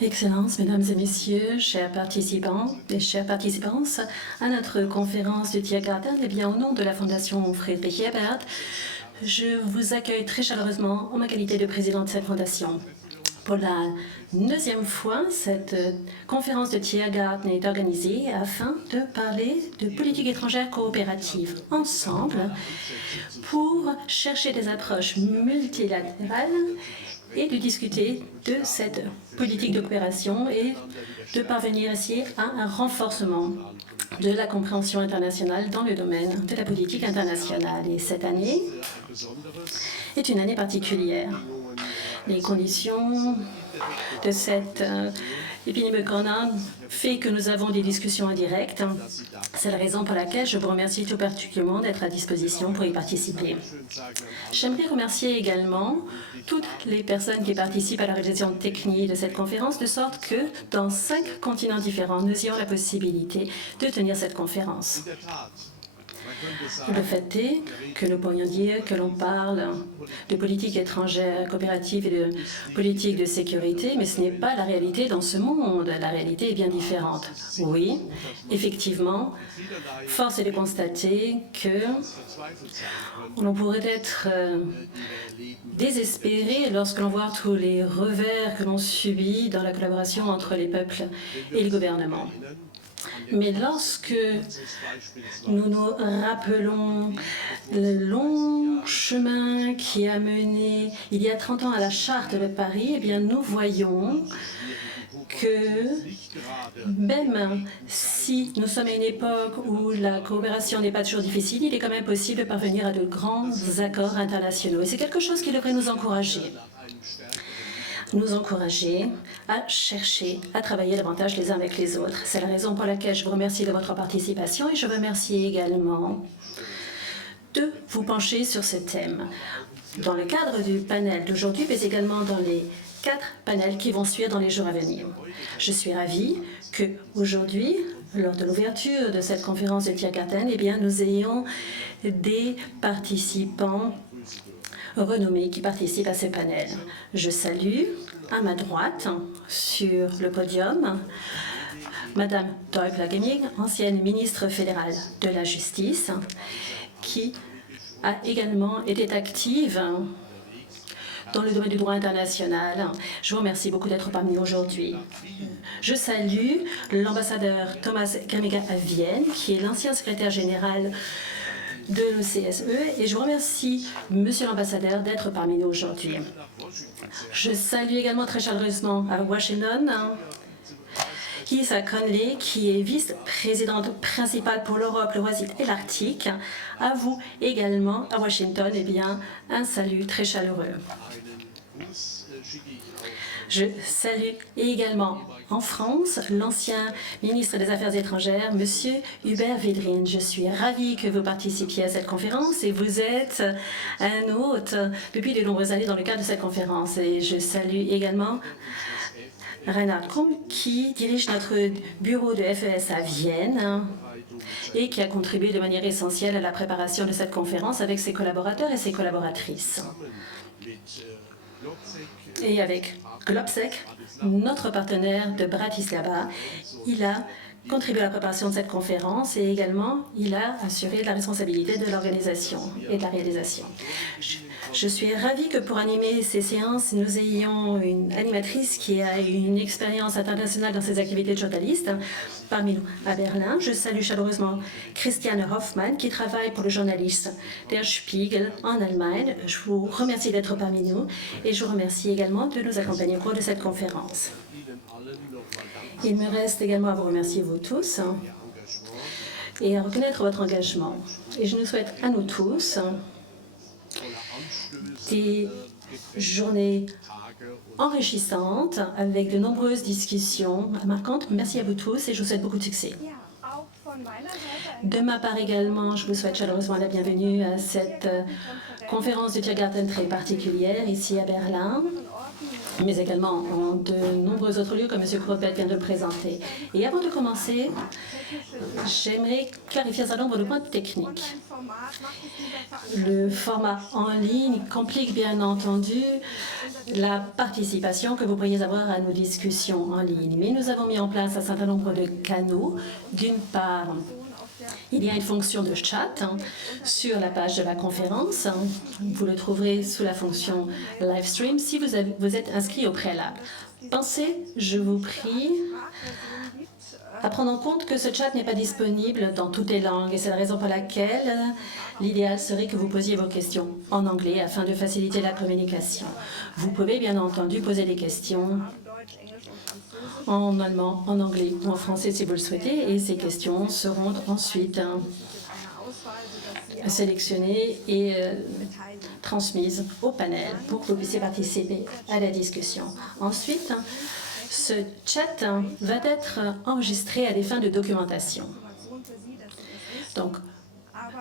Excellences, Mesdames et Messieurs, chers participants et chères participantes, à notre conférence du Tiergarten, eh bien, au nom de la Fondation Friedrich Ebert, je vous accueille très chaleureusement en ma qualité de président de cette fondation. Pour la deuxième fois, cette conférence de Tiergarten est organisée afin de parler de politique étrangère coopérative ensemble pour chercher des approches multilatérales et de discuter de cette politique de coopération et de parvenir ici à un renforcement de la compréhension internationale dans le domaine de la politique internationale. Et cette année est une année particulière. Les conditions de cette épidémie corona fait que nous avons des discussions en direct. C'est la raison pour laquelle je vous remercie tout particulièrement d'être à disposition pour y participer. J'aimerais remercier également toutes les personnes qui participent à la réalisation technique de cette conférence, de sorte que dans 5 continents différents, nous ayons la possibilité de tenir cette conférence. Le fait est que nous pourrions dire que l'on parle de politique étrangère coopérative et de politique de sécurité, mais ce n'est pas la réalité dans ce monde. La réalité est bien différente. Oui, effectivement, force est de constater que l'on pourrait être désespéré lorsque l'on voit tous les revers que l'on subit dans la collaboration entre les peuples et le gouvernement. Mais lorsque nous nous rappelons le long chemin qui a mené il y a 30 ans à la Charte de Paris, eh bien nous voyons que même si nous sommes à une époque où la coopération n'est pas toujours difficile, il est quand même possible de parvenir à de grands accords internationaux. Et c'est quelque chose qui devrait nous encourager à chercher à travailler davantage les uns avec les autres. C'est la raison pour laquelle je vous remercie de votre participation et je vous remercie également de vous pencher sur ce thème. Dans le cadre du panel d'aujourd'hui, mais également dans les 4 panels qui vont suivre dans les jours à venir. Je suis ravie qu'aujourd'hui, lors de l'ouverture de cette conférence de Tiergarten, eh bien, nous ayons des participants renommés qui participent à ce panel. Je salue à ma droite, sur le podium, Madame Teufler-Gemig, ancienne ministre fédérale de la Justice, qui a également été active dans le domaine du droit international. Je vous remercie beaucoup d'être parmi nous aujourd'hui. Je salue l'ambassadeur Thomas Gremiger à Vienne, qui est l'ancien secrétaire général de l'OCSE, et je vous remercie, Monsieur l'ambassadeur, d'être parmi nous aujourd'hui. Je salue également très chaleureusement à Washington Lisa Conley, qui est vice-présidente principale pour l'Europe, le Croisite et l'Arctique. À vous également, à Washington, eh bien, un salut très chaleureux. Je salue également en France l'ancien ministre des Affaires étrangères, M. Hubert Védrine. Je suis ravie que vous participiez à cette conférence et vous êtes un hôte depuis de nombreuses années dans le cadre de cette conférence. Et je salue également Reinhard Krumm, qui dirige notre bureau de FES à Vienne et qui a contribué de manière essentielle à la préparation de cette conférence avec ses collaborateurs et ses collaboratrices. Et avec Globsec, notre partenaire de Bratislava, il a contribué à la préparation de cette conférence et également il a assuré la responsabilité de l'organisation et de la réalisation. Je suis ravie que pour animer ces séances, nous ayons une animatrice qui a une expérience internationale dans ses activités de journaliste parmi nous à Berlin. Je salue chaleureusement Christiane Hoffmann qui travaille pour le journaliste Der Spiegel en Allemagne. Je vous remercie d'être parmi nous et je vous remercie également de nous accompagner au cours de cette conférence. Il me reste également à vous remercier vous tous et à reconnaître votre engagement. Et je nous souhaite à nous tous des journées enrichissantes avec de nombreuses discussions marquantes. Merci à vous tous et je vous souhaite beaucoup de succès. De ma part également, je vous souhaite chaleureusement la bienvenue à cette conférence de Tiergarten très particulière ici à Berlin, mais également en de nombreux autres lieux comme M. Krobet vient de le présenter. Et avant de commencer, j'aimerais clarifier un certain nombre de points techniques. Le format en ligne complique bien entendu la participation que vous pourriez avoir à nos discussions en ligne. Mais nous avons mis en place un certain nombre de canaux. D'une part, il y a une fonction de chat sur la page de la conférence. Vous le trouverez sous la fonction live stream si vous êtes inscrit au préalable. Pensez, je vous prie, à prendre en compte que ce chat n'est pas disponible dans toutes les langues et c'est la raison pour laquelle l'idéal serait que vous posiez vos questions en anglais afin de faciliter la communication. Vous pouvez bien entendu poser des questions en allemand, en anglais ou en français si vous le souhaitez et ces questions seront ensuite sélectionnées et transmises au panel pour que vous puissiez participer à la discussion. Ensuite, ce chat va être enregistré à des fins de documentation. Donc,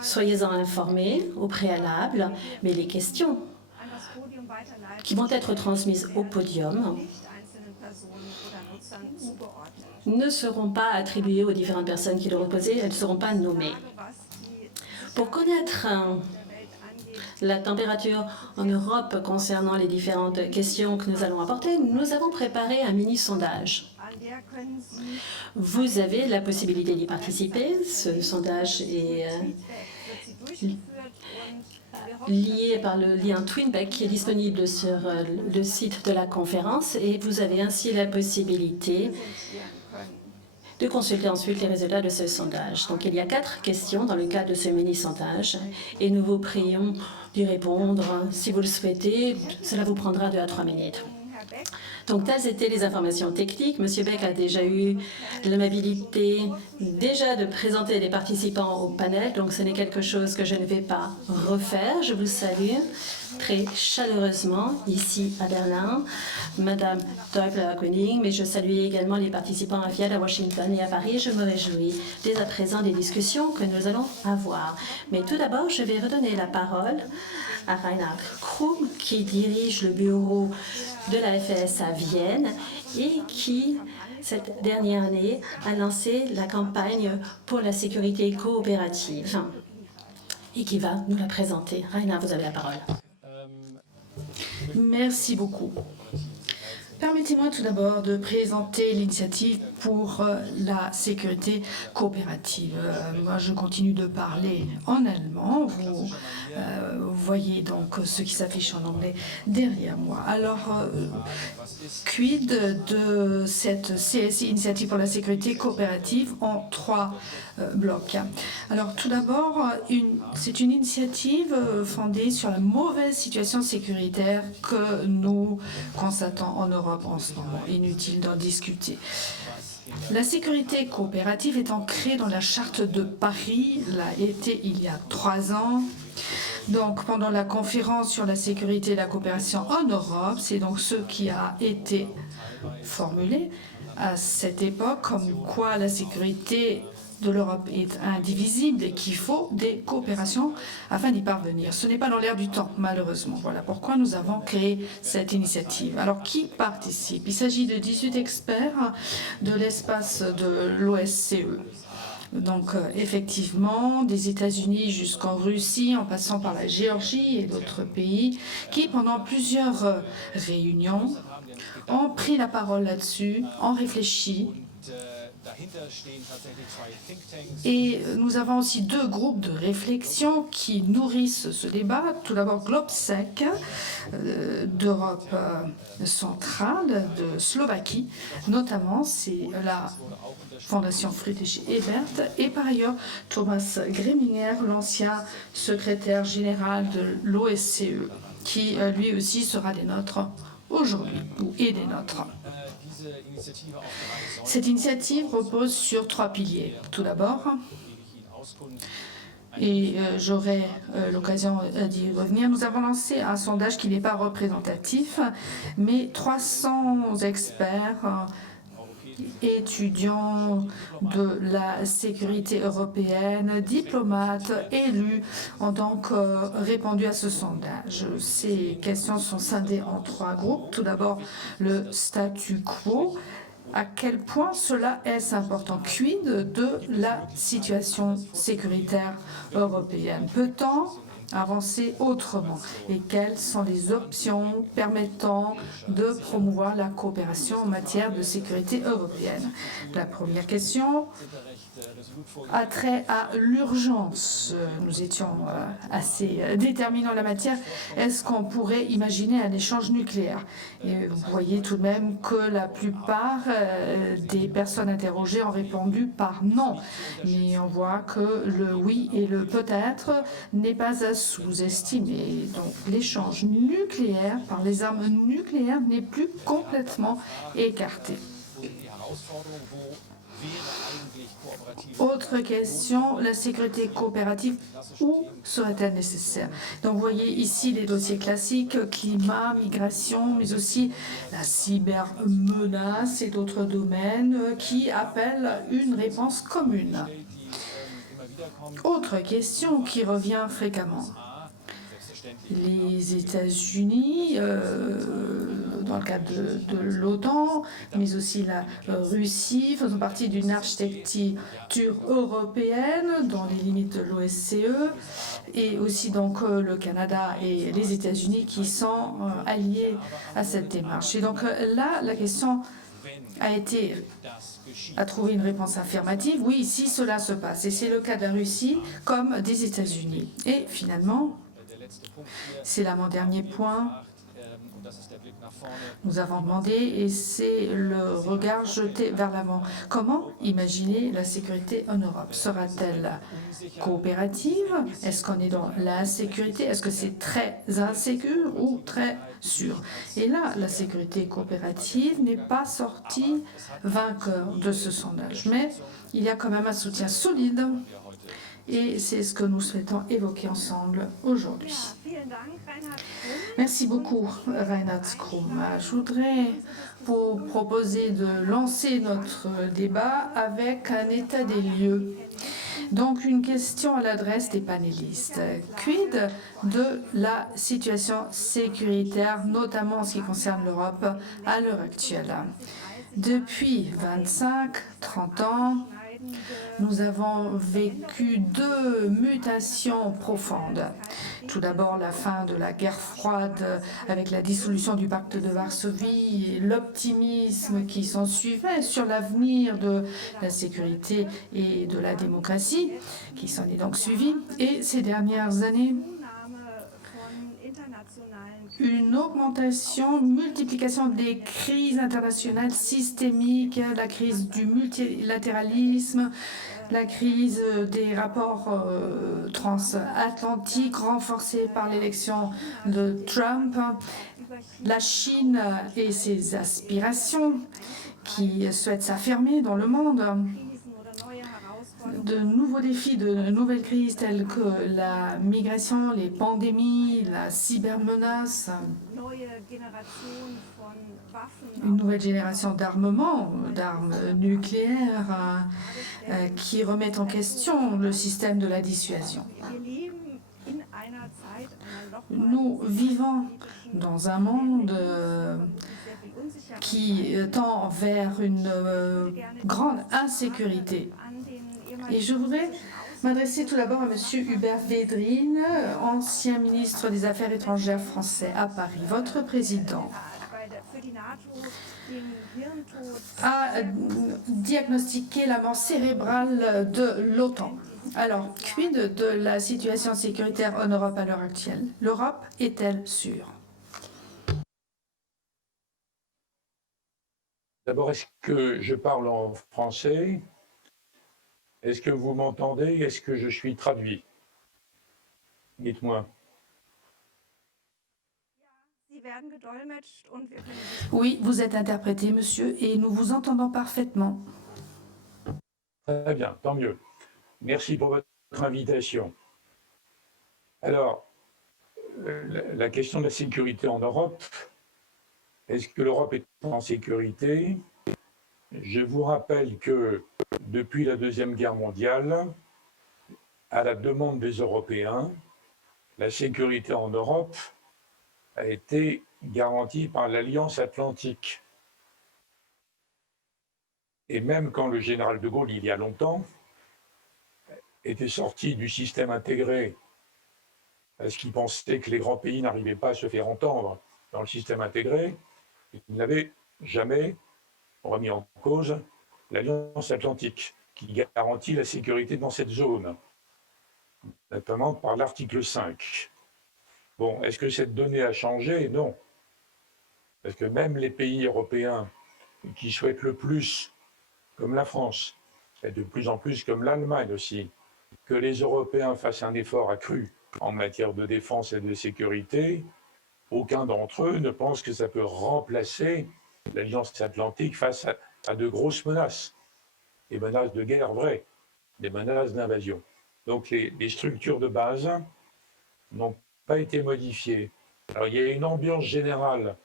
soyez-en informés au préalable, mais les questions qui vont être transmises au podium ne seront pas attribuées aux différentes personnes qui l'auront posées, elles ne seront pas nommées. Pour connaître la température en Europe concernant les différentes questions que nous allons apporter, nous avons préparé un mini-sondage. Vous avez la possibilité d'y participer. Ce sondage est lié par le lien Twinback qui est disponible sur le site de la conférence et vous avez ainsi la possibilité de consulter ensuite les résultats de ce sondage. Donc, il y a 4 questions dans le cadre de ce mini-sondage et nous vous prions d'y répondre si vous le souhaitez. Cela vous prendra 2 à 3 minutes. Donc, telles étaient les informations techniques. Monsieur Beck a déjà eu l'amabilité de présenter les participants au panel, donc ce n'est quelque chose que je ne vais pas refaire. Je vous salue très chaleureusement ici à Berlin, Madame Teubler-Koenig, mais je salue également les participants à Vienne, à Washington et à Paris. Je me réjouis dès à présent des discussions que nous allons avoir. Mais tout d'abord, je vais redonner la parole à Reinhard Krum, qui dirige le bureau de la FES à Vienne et qui, cette dernière année, a lancé la campagne pour la sécurité coopérative et qui va nous la présenter. Reinhard, vous avez la parole. Merci beaucoup. Permettez-moi tout d'abord de présenter l'initiative pour la sécurité coopérative. Moi, je continue de parler en allemand. Vous voyez donc ce qui s'affiche en anglais derrière moi. Alors, quid de cette CSI, Initiative pour la sécurité coopérative, en 3 blocs. Alors, tout d'abord, c'est une initiative fondée sur la mauvaise situation sécuritaire que nous constatons en Europe en ce moment. Inutile d'en discuter. La sécurité coopérative est ancrée dans la charte de Paris, l'a été il y a 3 ans. Donc, pendant la conférence sur la sécurité et la coopération en Europe, c'est donc ce qui a été formulé à cette époque, comme quoi la sécurité de l'Europe est indivisible et qu'il faut des coopérations afin d'y parvenir. Ce n'est pas dans l'air du temps, malheureusement. Voilà pourquoi nous avons créé cette initiative. Alors, qui participe? Il s'agit de 18 experts de l'espace de l'OSCE. Donc, effectivement, des États-Unis jusqu'en Russie, en passant par la Géorgie et d'autres pays, qui, pendant plusieurs réunions, ont pris la parole là-dessus, ont réfléchi. Et nous avons aussi 2 groupes de réflexion qui nourrissent ce débat. Tout d'abord, GlobSec d'Europe centrale, de Slovaquie, notamment, c'est la Fondation Friedrich Ebert, et par ailleurs Thomas Greminger, l'ancien secrétaire général de l'OSCE, qui lui aussi sera des nôtres aujourd'hui, ou est des nôtres. Cette initiative repose sur 3 piliers. Tout d'abord, et j'aurai l'occasion d'y revenir, nous avons lancé un sondage qui n'est pas représentatif, mais 300 experts étudiants de la sécurité européenne, diplomates, élus, ont donc répondu à ce sondage. Ces questions sont scindées en 3 groupes. Tout d'abord, le statu quo. À quel point cela est important? Quid de la situation sécuritaire européenne? Peut-on avancer autrement et quelles sont les options permettant de promouvoir la coopération en matière de sécurité européenne. La première question a trait à l'urgence. Nous étions assez déterminants en la matière. Est-ce qu'on pourrait imaginer un échange nucléaire? Et vous voyez tout de même que la plupart des personnes interrogées ont répondu par non. Mais on voit que le oui et le peut-être n'est pas à sous-estimer. Donc l'échange nucléaire par les armes nucléaires n'est plus complètement écarté. Autre question, la sécurité coopérative, où serait-elle nécessaire? Donc vous voyez ici les dossiers classiques, climat, migration, mais aussi la cybermenace et d'autres domaines qui appellent une réponse commune. Autre question qui revient fréquemment. Les États-Unis, dans le cadre de l'OTAN, mais aussi la Russie, faisant partie d'une architecture européenne dans les limites de l'OSCE, et aussi donc le Canada et les États-Unis qui sont alliés à cette démarche. Et donc là, la question a trouvé une réponse affirmative. Oui, si cela se passe, et c'est le cas de la Russie comme des États-Unis. Et finalement, c'est l'avant-dernier point. Nous avons demandé, et c'est le regard jeté vers l'avant. Comment imaginer la sécurité en Europe? Sera-t-elle coopérative? Est-ce qu'on est dans l'insécurité? Est-ce que c'est très insécure ou très sûr? Et là, la sécurité coopérative n'est pas sortie vainqueur de ce sondage. Mais il y a quand même un soutien solide. Et c'est ce que nous souhaitons évoquer ensemble aujourd'hui. Merci beaucoup, Reinhard Krum. Je voudrais vous proposer de lancer notre débat avec un état des lieux. Donc, une question à l'adresse des panélistes. Quid de la situation sécuritaire, notamment en ce qui concerne l'Europe, à l'heure actuelle? Depuis 25-30 ans, nous avons vécu deux mutations profondes. Tout d'abord, la fin de la guerre froide avec la dissolution du pacte de Varsovie et l'optimisme qui s'en suivait sur l'avenir de la sécurité et de la démocratie, qui s'en est donc suivi. Et ces dernières années, une augmentation, multiplication des crises internationales systémiques, la crise du multilatéralisme, la crise des rapports transatlantiques renforcée par l'élection de Trump, la Chine et ses aspirations qui souhaitent s'affirmer dans le monde, de nouveaux défis, de nouvelles crises telles que la migration, les pandémies, la cybermenace, une nouvelle génération d'armements, d'armes nucléaires qui remettent en question le système de la dissuasion. Nous vivons dans un monde qui tend vers une grande insécurité. Et je voudrais m'adresser tout d'abord à M. Hubert Védrine, ancien ministre des Affaires étrangères français à Paris. Votre président a diagnostiqué la mort cérébrale de l'OTAN. Alors, quid de la situation sécuritaire en Europe à l'heure actuelle? L'Europe est-elle sûre? D'abord, est-ce que je parle en français? Est-ce que vous m'entendez? Est-ce que je suis traduit? Dites-moi. Oui, vous êtes interprété, monsieur, et nous vous entendons parfaitement. Très bien, tant mieux. Merci pour votre invitation. Alors, la question de la sécurité en Europe, est-ce que l'Europe est en sécurité? Je vous rappelle que depuis la Deuxième Guerre mondiale, à la demande des Européens, la sécurité en Europe a été garantie par l'Alliance Atlantique. Et même quand le général de Gaulle, il y a longtemps, était sorti du système intégré parce qu'ils pensaient que les grands pays n'arrivaient pas à se faire entendre dans le système intégré. Ils n'avaient jamais remis en cause l'Alliance Atlantique, qui garantit la sécurité dans cette zone, notamment par l'article 5. Bon, est-ce que cette donnée a changé? Non. Parce que même les pays européens qui souhaitent le plus, comme la France, et de plus en plus comme l'Allemagne aussi, que les Européens fassent un effort accru en matière de défense et de sécurité, aucun d'entre eux ne pense que ça peut remplacer l'Alliance Atlantique face à de grosses menaces, des menaces de guerre vraies, des menaces d'invasion. Donc les structures de base n'ont pas été modifiées. Alors il y a une ambiance générale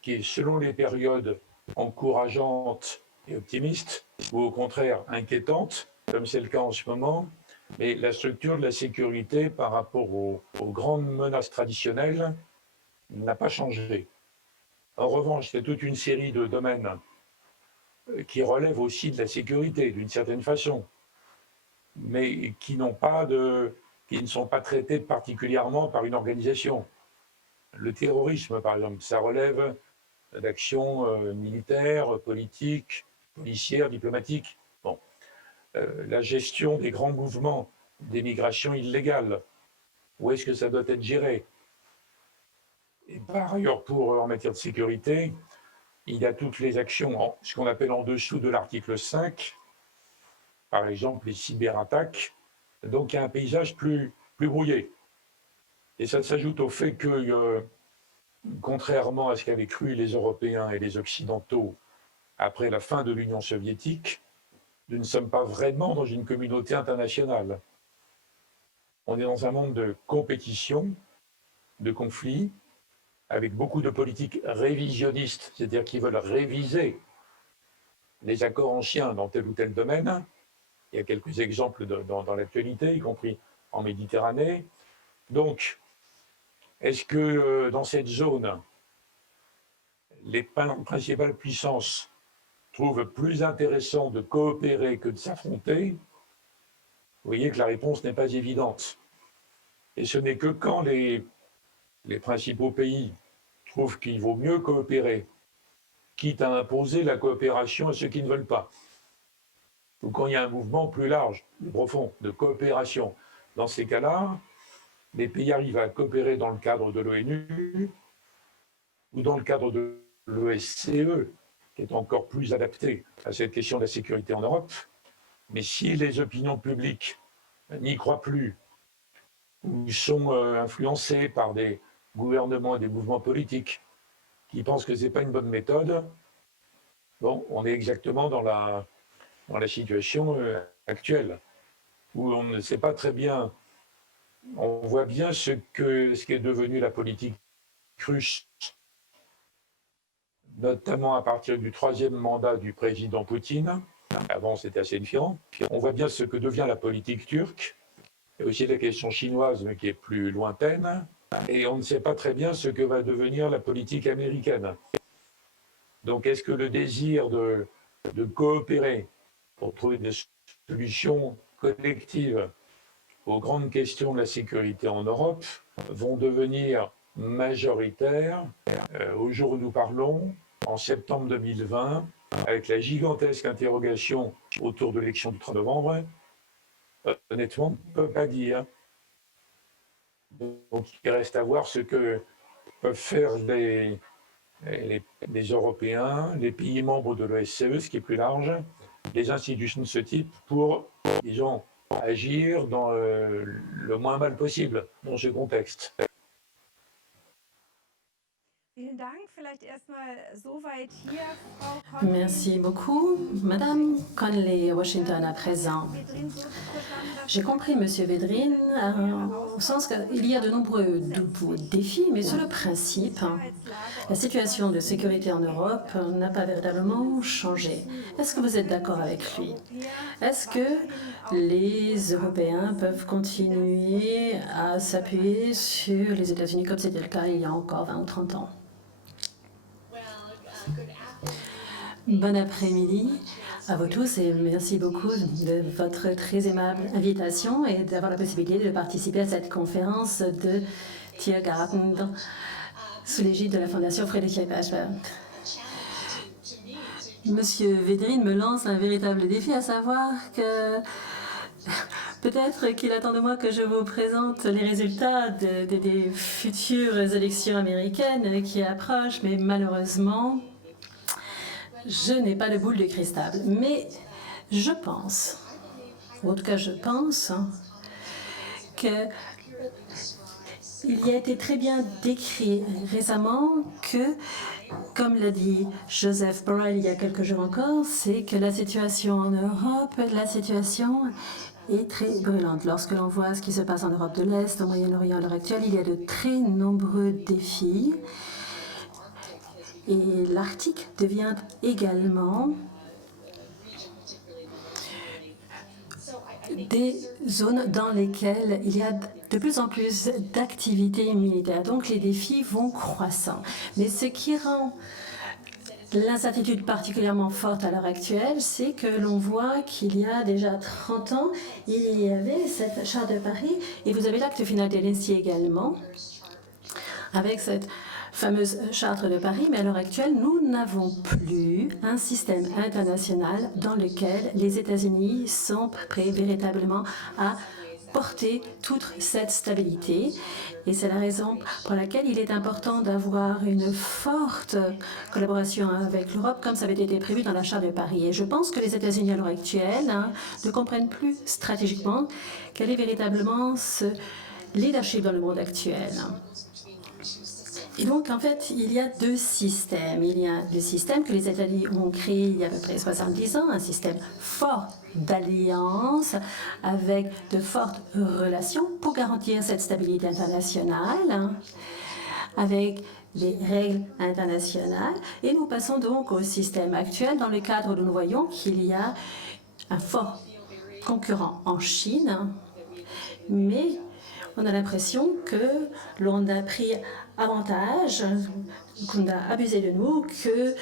qui est, selon les périodes, encourageante et optimiste, ou au contraire inquiétante, comme c'est le cas en ce moment, mais la structure de la sécurité par rapport aux grandes menaces traditionnelles n'a pas changé. En revanche, il y a toute une série de domaines qui relèvent aussi de la sécurité, d'une certaine façon, mais qui ne sont pas traités particulièrement par une organisation. Le terrorisme, par exemple, ça relève d'actions militaires, politiques, policières, diplomatiques. Bon. La gestion des grands mouvements d'émigration illégale, où est-ce que ça doit être géré? Et par ailleurs, en matière de sécurité, il y a toutes les actions, ce qu'on appelle en dessous de l'article 5, par exemple les cyberattaques. Donc il y a un paysage plus brouillé. Et ça s'ajoute au fait que, contrairement à ce qu'avaient cru les Européens et les Occidentaux après la fin de l'Union soviétique, nous ne sommes pas vraiment dans une communauté internationale. On est dans un monde de compétition, de conflits, avec beaucoup de politiques révisionnistes, c'est-à-dire qui veulent réviser les accords anciens dans tel ou tel domaine. Il y a quelques exemples dans l'actualité, y compris en Méditerranée. Donc, est-ce que dans cette zone, les principales puissances trouvent plus intéressant de coopérer que de s'affronter? Vous voyez que la réponse n'est pas évidente. Et ce n'est que quand les principaux pays trouvent qu'il vaut mieux coopérer, quitte à imposer la coopération à ceux qui ne veulent pas, ou quand il y a un mouvement plus large, plus profond, de coopération. Dans ces cas-là, les pays arrivent à coopérer dans le cadre de l'ONU ou dans le cadre de l'OSCE, qui est encore plus adapté à cette question de la sécurité en Europe. Mais si les opinions publiques n'y croient plus, ou sont influencées par des gouvernements et des mouvements politiques qui pensent que ce n'est pas une bonne méthode, bon, on est exactement dans la situation actuelle, où on ne sait pas très bien, on voit bien ce qu'est devenu la politique russe, notamment à partir du 3e mandat du président Poutine. Avant, c'était assez différent. On voit bien ce que devient la politique turque. Il y a aussi la question chinoise, mais qui est plus lointaine. Et on ne sait pas très bien ce que va devenir la politique américaine. Donc, est-ce que le désir de coopérer pour trouver des solutions collectives aux grandes questions de la sécurité en Europe vont devenir majoritaires au jour où nous parlons, en septembre 2020, avec la gigantesque interrogation autour de l'élection du 3 novembre? Honnêtement, on ne peut pas dire. Donc il reste à voir ce que peuvent faire les Européens, les pays membres de l'OSCE, ce qui est plus large, les institutions de ce type pour, disons, agir dans le moins mal possible dans ce contexte. Merci beaucoup, Madame Conley-Washington à présent. J'ai compris, Monsieur Védrine, au sens qu'il y a de nombreux défis, mais sur le principe, la situation de sécurité en Europe n'a pas véritablement changé. Est-ce que vous êtes d'accord avec lui? Est-ce que les Européens peuvent continuer à s'appuyer sur les États-Unis comme c'était le cas il y a encore 20 ou 30 ans? Bon après-midi. à vous tous et merci beaucoup de votre très aimable invitation et d'avoir la possibilité de participer à cette conférence de Tiergarten sous l'égide de la Fondation Friedrich Ebert. Monsieur Védrine me lance un véritable défi, à savoir que peut-être qu'il attend de moi que je vous présente les résultats des futures élections américaines qui approchent, mais malheureusement, je n'ai pas de boule de cristal. Mais je pense, ou en tout cas je pense, que il y a été très bien décrit récemment que, comme l'a dit Joseph Borrell il y a quelques jours encore, c'est que la situation en Europe, la situation est très brûlante. Lorsque l'on voit ce qui se passe en Europe de l'Est, au Moyen-Orient à l'heure actuelle, il y a de très nombreux défis. Et l'Arctique devient également des zones dans lesquelles il y a de plus en plus d'activités militaires. Donc les défis vont croissant. Mais ce qui rend l'incertitude particulièrement forte à l'heure actuelle, c'est que l'on voit qu'il y a déjà 30 ans, il y avait cette charte de Paris et vous avez l'acte final d'Helsinki également, avec cette fameuse charte de Paris, mais à l'heure actuelle, nous n'avons plus un système international dans lequel les États-Unis sont prêts véritablement à porter toute cette stabilité. Et c'est la raison pour laquelle il est important d'avoir une forte collaboration avec l'Europe, comme ça avait été prévu dans la Charte de Paris. Et je pense que les États-Unis à l'heure actuelle ne comprennent plus stratégiquement quel est véritablement ce leadership dans le monde actuel. Et donc, en fait, il y a deux systèmes. Il y a le système que les États-Unis ont créé il y a à peu près 70 ans, un système fort d'alliance avec de fortes relations pour garantir cette stabilité internationale, avec des règles internationales. Et nous passons donc au système actuel dans le cadre où nous voyons qu'il y a un fort concurrent en Chine, mais on a l'impression que l'on a pris avantage, qu'on a abusé de nous, que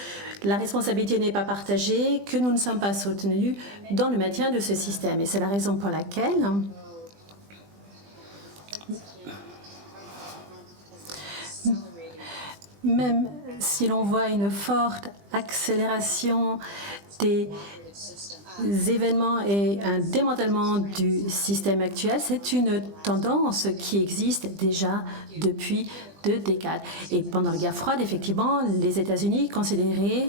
la responsabilité n'est pas partagée, que nous ne sommes pas soutenus dans le maintien de ce système. Et c'est la raison pour laquelle même si l'on voit une forte accélération des événements et un démantèlement du système actuel, c'est une tendance qui existe déjà depuis 2 décades. Et pendant la guerre froide, effectivement, les États-Unis considéraient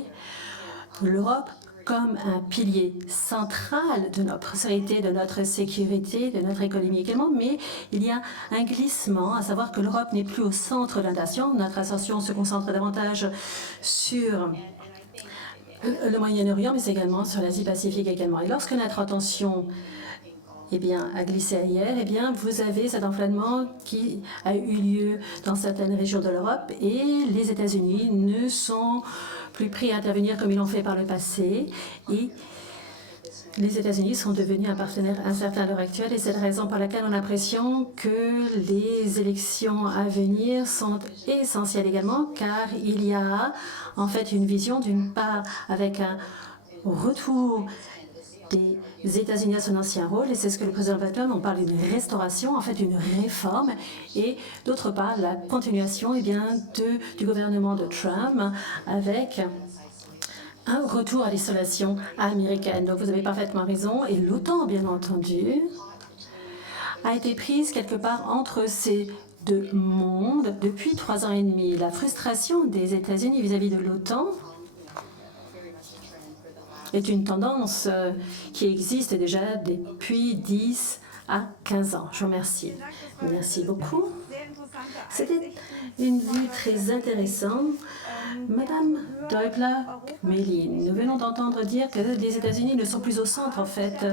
l'Europe comme un pilier central de notre prospérité, de notre sécurité, de notre économie également, mais il y a un glissement, à savoir que l'Europe n'est plus au centre de l'attention. Notre attention se concentre davantage sur le Moyen-Orient, mais également sur l'Asie-Pacifique également. Et lorsque notre attention a glissé ailleurs, vous avez cet enflammement qui a eu lieu dans certaines régions de l'Europe et les États-Unis ne sont plus prêts à intervenir comme ils l'ont fait par le passé. Et les États-Unis sont devenus un partenaire incertain à l'heure actuelle et c'est la raison pour laquelle on a l'impression que les élections à venir sont essentielles également, car il y a en fait une vision d'une part avec un retour des États-Unis à son ancien rôle, et c'est ce que le président Biden, on parle d'une restauration, en fait une réforme, et d'autre part la continuation du gouvernement de Trump avec un retour à l'isolation américaine. Donc vous avez parfaitement raison, et l'OTAN, bien entendu, a été prise quelque part entre ces deux mondes depuis 3 ans et demi. La frustration des États-Unis vis-à-vis de l'OTAN est une tendance qui existe déjà depuis 10 à 15 ans. Je vous remercie. Merci beaucoup. C'était une vue très intéressante. Madame Deubler-Melin, nous venons d'entendre dire que les États-Unis ne sont plus au centre, en fait,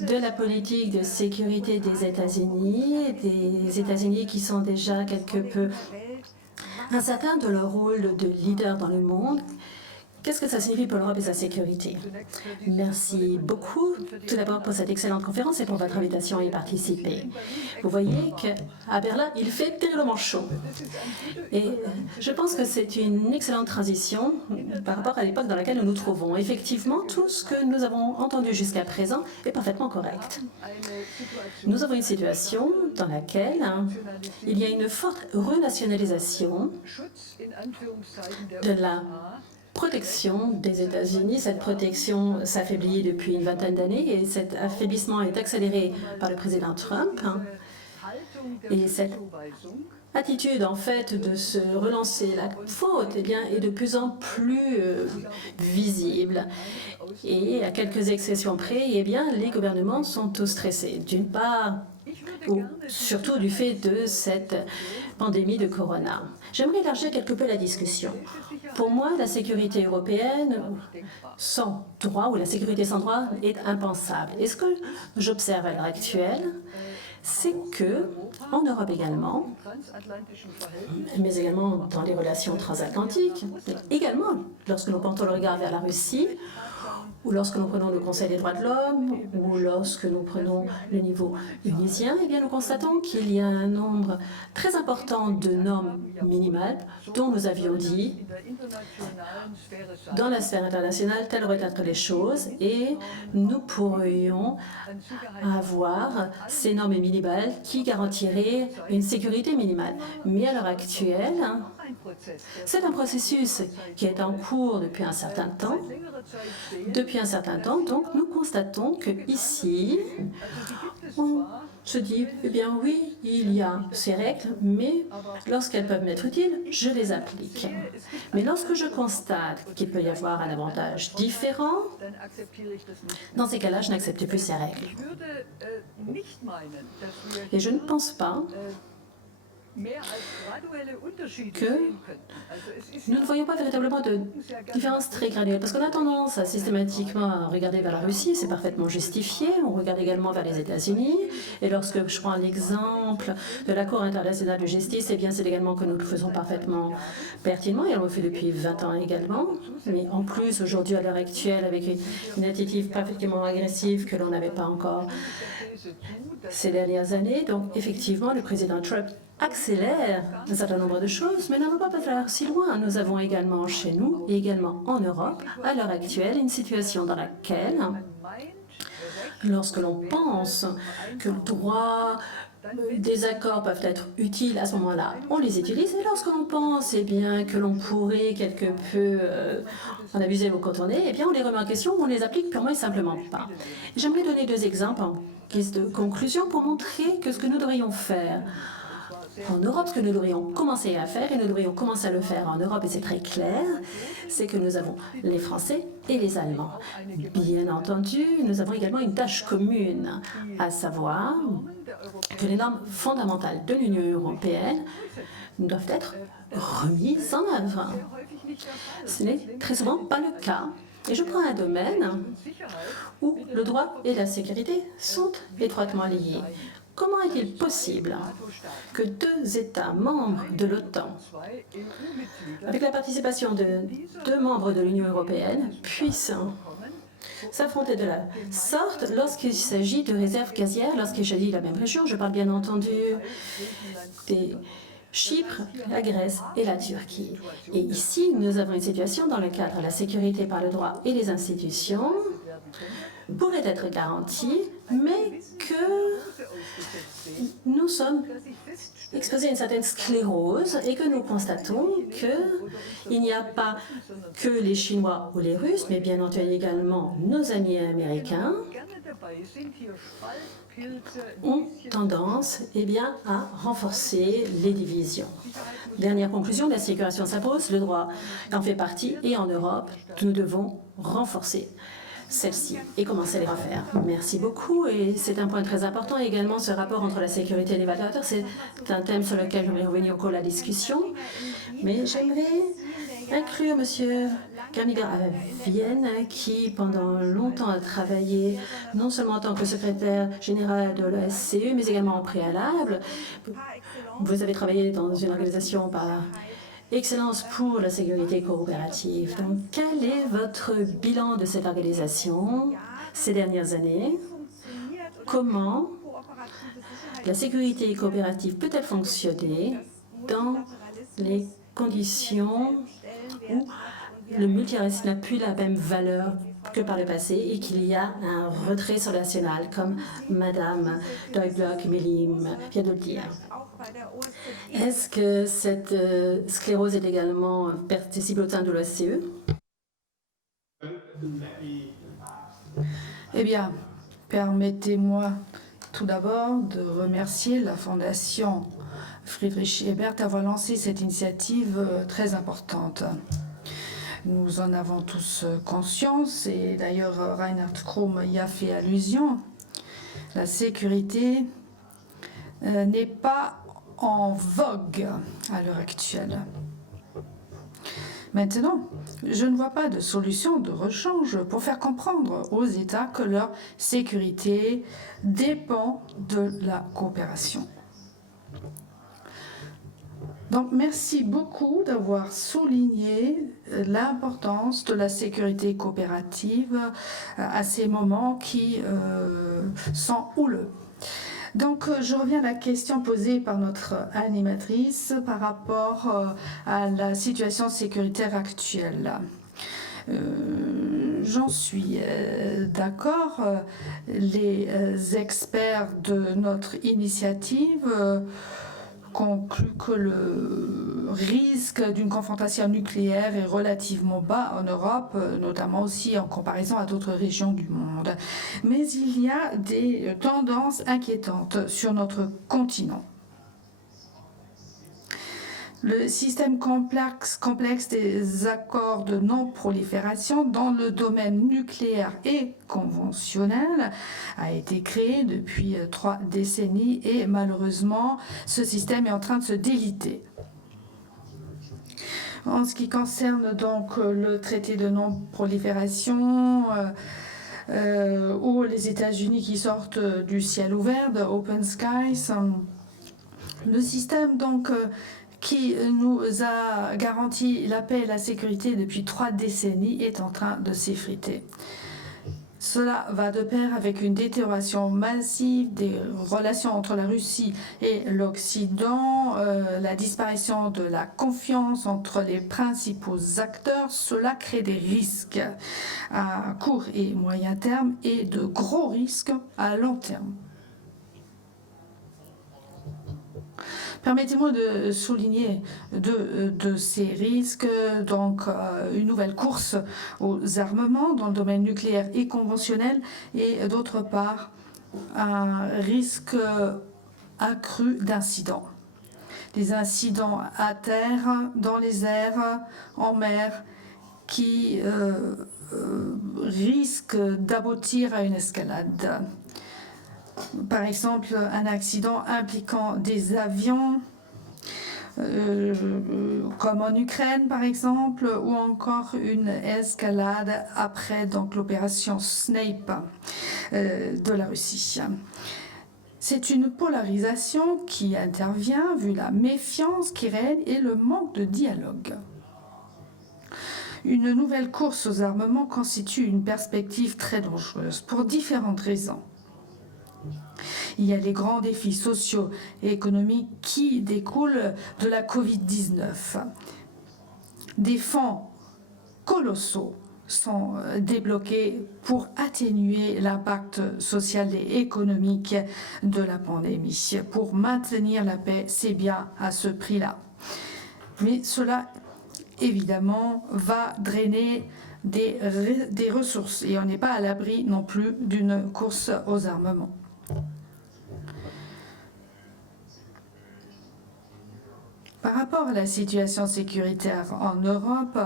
de la politique de sécurité des États-Unis qui sont déjà quelque peu incertains de leur rôle de leader dans le monde, Qu'est-ce que ça signifie pour l'Europe et sa sécurité? Merci beaucoup tout d'abord pour cette excellente conférence et pour votre invitation à y participer. Vous voyez qu'à Berlin, il fait terriblement chaud. Et je pense que c'est une excellente transition par rapport à l'époque dans laquelle nous nous trouvons. Effectivement, tout ce que nous avons entendu jusqu'à présent est parfaitement correct. Nous avons une situation dans laquelle il y a une forte renationalisation de la protection des États-Unis. Cette protection s'affaiblit depuis une vingtaine d'années et cet affaiblissement est accéléré par le président Trump. Et cette attitude, en fait, de se relancer la faute est de plus en plus visible. Et à quelques exceptions près, les gouvernements sont tous stressés. D'une part, ou surtout du fait de cette pandémie de corona. J'aimerais élargir quelque peu la discussion. Pour moi, la sécurité européenne sans droit ou la sécurité sans droit est impensable. Et ce que j'observe à l'heure actuelle, c'est que en Europe également, mais également dans les relations transatlantiques, également lorsque nous portons le regard vers la Russie, ou lorsque nous prenons le Conseil des droits de l'homme, ou lorsque nous prenons le niveau unisien, nous constatons qu'il y a un nombre très important de normes minimales dont nous avions dit dans la sphère internationale, telles devraient être les choses, et nous pourrions avoir ces normes minimales qui garantiraient une sécurité minimale. Mais à l'heure actuelle, c'est un processus qui est en cours depuis un certain temps. Donc nous constatons qu'ici, on se dit, oui, il y a ces règles, mais lorsqu'elles peuvent m'être utiles, je les applique. Mais lorsque je constate qu'il peut y avoir un avantage différent, dans ces cas-là, je n'accepte plus ces règles. Et je ne pense pas que nous ne voyons pas véritablement de différence très graduelle, parce qu'on a tendance à systématiquement regarder vers la Russie, c'est parfaitement justifié, on regarde également vers les États-Unis, et lorsque je prends l'exemple de la Cour internationale de justice, c'est également que nous le faisons parfaitement pertinemment, et on le fait depuis 20 ans également, mais en plus aujourd'hui à l'heure actuelle avec une attitude parfaitement agressive que l'on n'avait pas encore ces dernières années. Donc effectivement, le président Trump accélère un certain nombre de choses, mais n'allons pas aller si loin. Nous avons également chez nous et également en Europe, à l'heure actuelle, une situation dans laquelle, lorsque l'on pense que le droit des accords peuvent être utiles, à ce moment-là, on les utilise. Et lorsque l'on pense que l'on pourrait quelque peu en abuser ou contourner, on les remet en question, on les applique purement et simplement pas. J'aimerais donner 2 exemples en guise de conclusion pour montrer que ce que nous devrions faire en Europe, ce que nous devrions commencer à faire, et nous devrions commencer à le faire en Europe, et c'est très clair, c'est que nous avons les Français et les Allemands. Bien entendu, nous avons également une tâche commune, à savoir que les normes fondamentales de l'Union européenne doivent être remises en œuvre. Ce n'est très souvent pas le cas. Et je prends un domaine où le droit et la sécurité sont étroitement liés. Comment est-il possible que 2 États membres de l'OTAN, avec la participation de 2 membres de l'Union européenne, puissent s'affronter de la sorte lorsqu'il s'agit de réserves gazières, lorsqu'il s'agit de la même région? Je parle bien entendu des Chypre, la Grèce et la Turquie. Et ici, nous avons une situation dans laquelle la sécurité par le droit et les institutions pourrait être garantie, mais que nous sommes exposés à une certaine sclérose et que nous constatons qu'il n'y a pas que les Chinois ou les Russes, mais bien entendu également nos amis américains, ont tendance à renforcer les divisions. Dernière conclusion, la sécurisation s'impose, le droit en fait partie, et en Europe, nous devons renforcer celle-ci et commencer à les refaire. Merci beaucoup, et c'est un point très important également, ce rapport entre la sécurité et les valeurs. C'est un thème sur lequel j'aimerais revenir au cours de la discussion, mais j'aimerais inclure M. Garnier à Vienne, qui pendant longtemps a travaillé non seulement en tant que secrétaire général de l'OSCE, mais également en préalable. Vous avez travaillé dans une organisation Excellence pour la sécurité coopérative. Donc, quel est votre bilan de cette organisation ces dernières années? Comment la sécurité coopérative peut-elle fonctionner dans les conditions où le multilateralisme n'a plus la même valeur que par le passé et qu'il y a un retrait sur le national, comme Madame Doig-Bloch-Melim vient de le dire? Est-ce que cette sclérose est également participe au sein de l'OSCE? Eh bien, permettez-moi tout d'abord de remercier la Fondation Friedrich Ebert d'avoir lancé cette initiative très importante. Nous en avons tous conscience, et d'ailleurs Reinhard Krumm y a fait allusion. La sécurité n'est pas en vogue à l'heure actuelle. Maintenant, je ne vois pas de solution de rechange pour faire comprendre aux États que leur sécurité dépend de la coopération. Donc, merci beaucoup d'avoir souligné l'importance de la sécurité coopérative à ces moments qui sont houleux. Donc, je reviens à la question posée par notre animatrice par rapport à la situation sécuritaire actuelle. J'en suis d'accord. Les experts de notre initiative concluent que le risque d'une confrontation nucléaire est relativement bas en Europe, notamment aussi en comparaison à d'autres régions du monde. Mais il y a des tendances inquiétantes sur notre continent. Le système complexe des accords de non-prolifération dans le domaine nucléaire et conventionnel a été créé depuis 3 décennies et malheureusement, ce système est en train de se déliter. En ce qui concerne donc le traité de non-prolifération, ou les États-Unis qui sortent du ciel ouvert, de Open Skies, le système donc qui nous a garanti la paix et la sécurité depuis 3 décennies est en train de s'effriter. Cela va de pair avec une détérioration massive des relations entre la Russie et l'Occident, la disparition de la confiance entre les principaux acteurs. Cela crée des risques à court et moyen terme et de gros risques à long terme. Permettez-moi de souligner de ces risques, donc une nouvelle course aux armements dans le domaine nucléaire et conventionnel, et d'autre part un risque accru d'incidents. Des incidents à terre, dans les airs, en mer, qui risquent d'aboutir à une escalade. Par exemple, un accident impliquant des avions, comme en Ukraine par exemple, ou encore une escalade après donc l'opération Snape de la Russie. C'est une polarisation qui intervient vu la méfiance qui règne et le manque de dialogue. Une nouvelle course aux armements constitue une perspective très dangereuse pour différentes raisons. Il y a les grands défis sociaux et économiques qui découlent de la Covid-19. Des fonds colossaux sont débloqués pour atténuer l'impact social et économique de la pandémie. Pour maintenir la paix, c'est bien à ce prix-là. Mais cela, évidemment, va drainer des ressources et on n'est pas à l'abri non plus d'une course aux armements. Par rapport à la situation sécuritaire en Europe,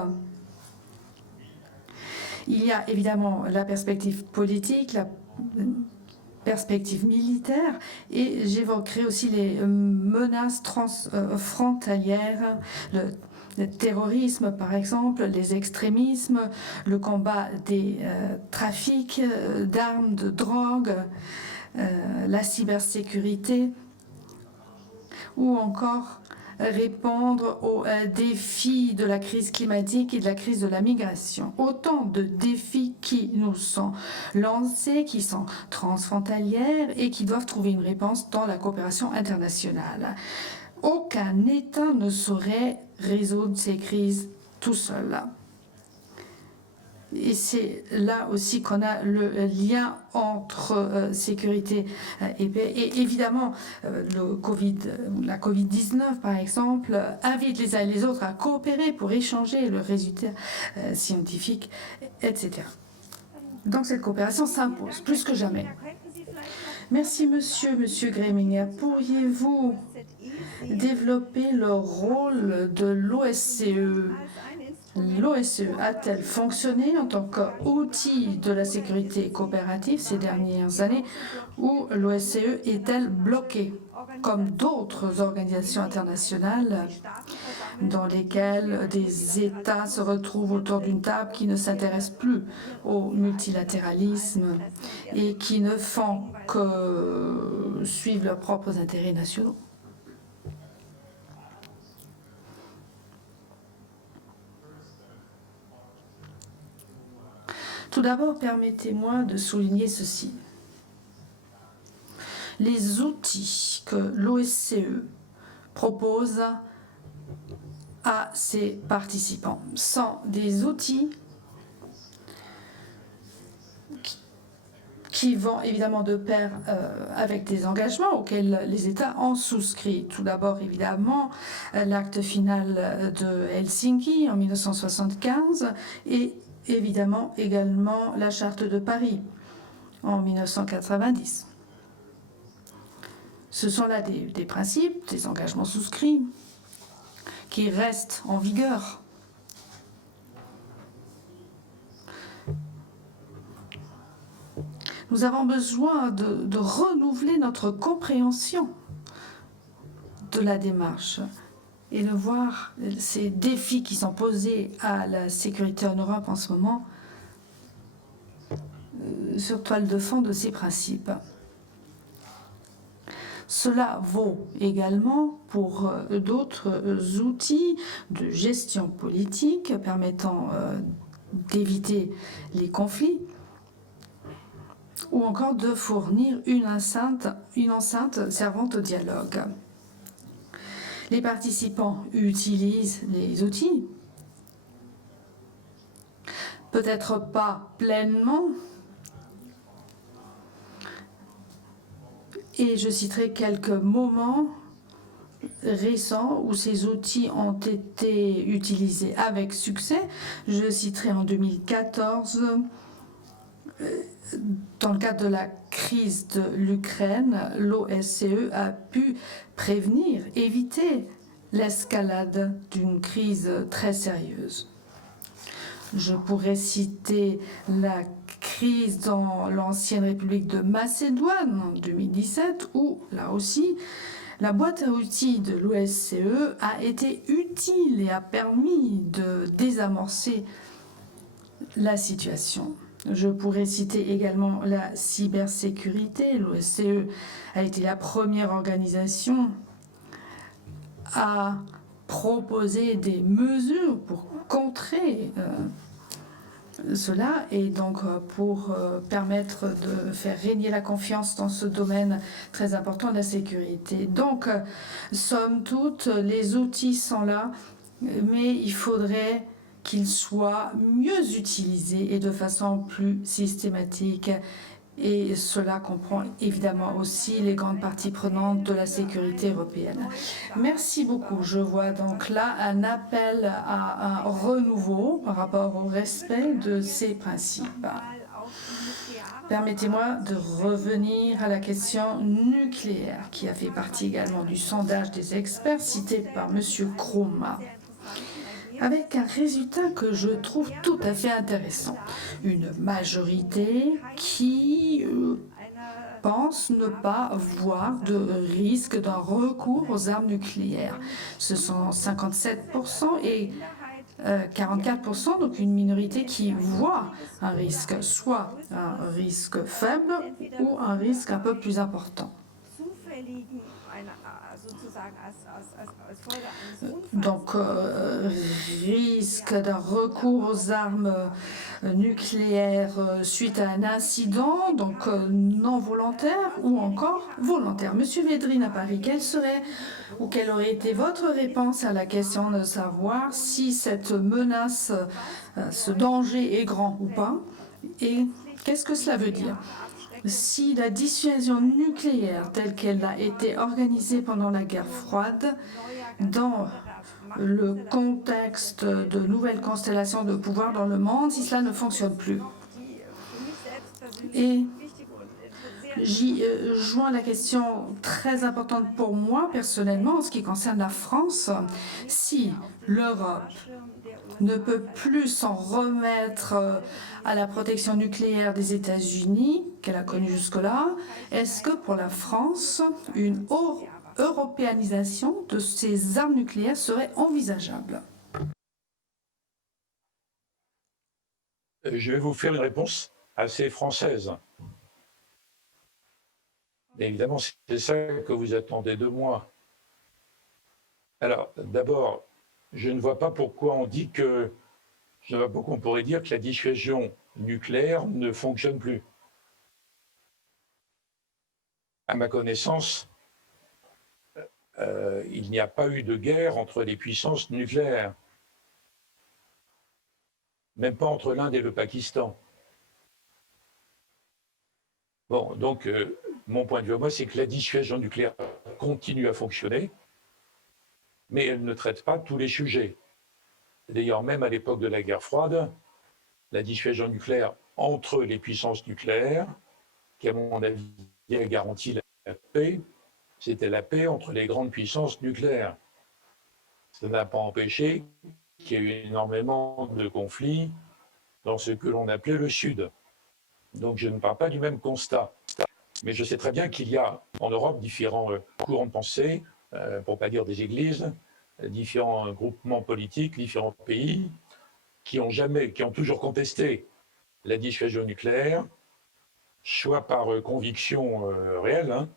il y a évidemment la perspective politique, la perspective militaire, et j'évoquerai aussi les menaces transfrontalières, le terrorisme par exemple, les extrémismes, le combat des trafics d'armes, de drogue, la cybersécurité, ou encore répondre aux défis de la crise climatique et de la crise de la migration. Autant de défis qui nous sont lancés, qui sont transfrontalières et qui doivent trouver une réponse dans la coopération internationale. Aucun État ne saurait résoudre ces crises tout seul. Et c'est là aussi qu'on a le lien entre sécurité et paix. Et évidemment, la Covid-19, par exemple, invite les uns et les autres à coopérer pour échanger le résultat scientifique, etc. Donc cette coopération s'impose plus que jamais. Merci, Monsieur Greminger. Pourriez-vous développer le rôle de l'OSCE? L'OSCE a-t-elle fonctionné en tant qu'outil de la sécurité coopérative ces dernières années ou l'OSCE est-elle bloquée comme d'autres organisations internationales dans lesquelles des États se retrouvent autour d'une table qui ne s'intéressent plus au multilatéralisme et qui ne font que suivre leurs propres intérêts nationaux? Tout d'abord, permettez-moi de souligner ceci. Les outils que l'OSCE propose à ses participants sont des outils qui vont évidemment de pair avec des engagements auxquels les États ont souscrit. Tout d'abord, évidemment, l'acte final de Helsinki en 1975 et évidemment également la Charte de Paris en 1990. Ce sont là des principes, des engagements souscrits qui restent en vigueur. Nous avons besoin de renouveler notre compréhension de la démarche et de voir ces défis qui sont posés à la sécurité en Europe en ce moment sur toile de fond de ces principes. Cela vaut également pour d'autres outils de gestion politique permettant d'éviter les conflits ou encore de fournir une enceinte servant au dialogue. Les participants utilisent les outils, peut-être pas pleinement, et je citerai quelques moments récents où ces outils ont été utilisés avec succès. Je citerai en 2014, dans le cadre de la crise de l'Ukraine, l'OSCE a pu prévenir, éviter l'escalade d'une crise très sérieuse. Je pourrais citer la crise dans l'ancienne République de Macédoine en 2017, où, là aussi, la boîte à outils de l'OSCE a été utile et a permis de désamorcer la situation. Je pourrais citer également la cybersécurité. L'OSCE a été la première organisation à proposer des mesures pour contrer cela et donc pour permettre de faire régner la confiance dans ce domaine très important de la sécurité. Donc, somme toute, les outils sont là, mais il faudrait qu'ils soient mieux utilisés et de façon plus systématique. Et cela comprend évidemment aussi les grandes parties prenantes de la sécurité européenne. Merci beaucoup. Je vois donc là un appel à un renouveau par rapport au respect de ces principes. Permettez-moi de revenir à la question nucléaire qui a fait partie également du sondage des experts cité par M. Kroma, avec un résultat que je trouve tout à fait intéressant. Une majorité qui pense ne pas voir de risque d'un recours aux armes nucléaires. Ce sont 57% et 44%, donc une minorité qui voit un risque, soit un risque faible ou un risque un peu plus important. Donc, risque d'un recours aux armes nucléaires suite à un incident, donc non volontaire ou encore volontaire. Monsieur Védrine à Paris, quelle serait ou quelle aurait été votre réponse à la question de savoir si cette menace, ce danger est grand ou pas? Et qu'est-ce que cela veut dire? Si la dissuasion nucléaire telle qu'elle a été organisée pendant la guerre froide, dans le contexte de nouvelles constellations de pouvoir dans le monde, si cela ne fonctionne plus. Et j'y joins la question très importante pour moi personnellement en ce qui concerne la France. Si l'Europe ne peut plus s'en remettre à la protection nucléaire des États-Unis qu'elle a connue jusque-là, est-ce que pour la France, une européanisation de ces armes nucléaires serait envisageable? Je vais vous faire une réponse assez française. Mais évidemment, c'est ça que vous attendez de moi. Alors, d'abord, je ne vois pas pourquoi on dit que, je ne vois pas pourquoi on pourrait dire que la dissuasion nucléaire ne fonctionne plus. À ma connaissance, il n'y a pas eu de guerre entre les puissances nucléaires, même pas entre l'Inde et le Pakistan. Bon, donc, mon point de vue, moi, c'est que la dissuasion nucléaire continue à fonctionner, mais elle ne traite pas tous les sujets. D'ailleurs, même à l'époque de la guerre froide, la dissuasion nucléaire entre les puissances nucléaires, qui, à mon avis, a garanti la paix, c'était la paix entre les grandes puissances nucléaires. Ça n'a pas empêché qu'il y ait eu énormément de conflits dans ce que l'on appelait le Sud. Donc je ne parle pas du même constat. Mais je sais très bien qu'il y a en Europe différents courants de pensée, pour ne pas dire des églises, différents groupements politiques, différents pays, qui ont toujours contesté la dissuasion nucléaire, soit par conviction réelle, hein,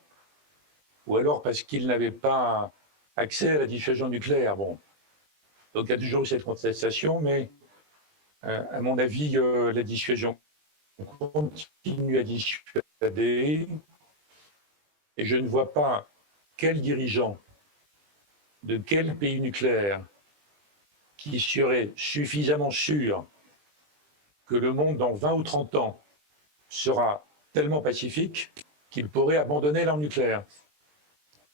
ou alors parce qu'ils n'avaient pas accès à la dissuasion nucléaire. Bon. Donc il y a toujours eu cette contestation, mais à mon avis, la dissuasion continue à dissuader, et je ne vois pas quel dirigeant de quel pays nucléaire qui serait suffisamment sûr que le monde dans 20 ou 30 ans sera tellement pacifique qu'il pourrait abandonner l'arme nucléaire.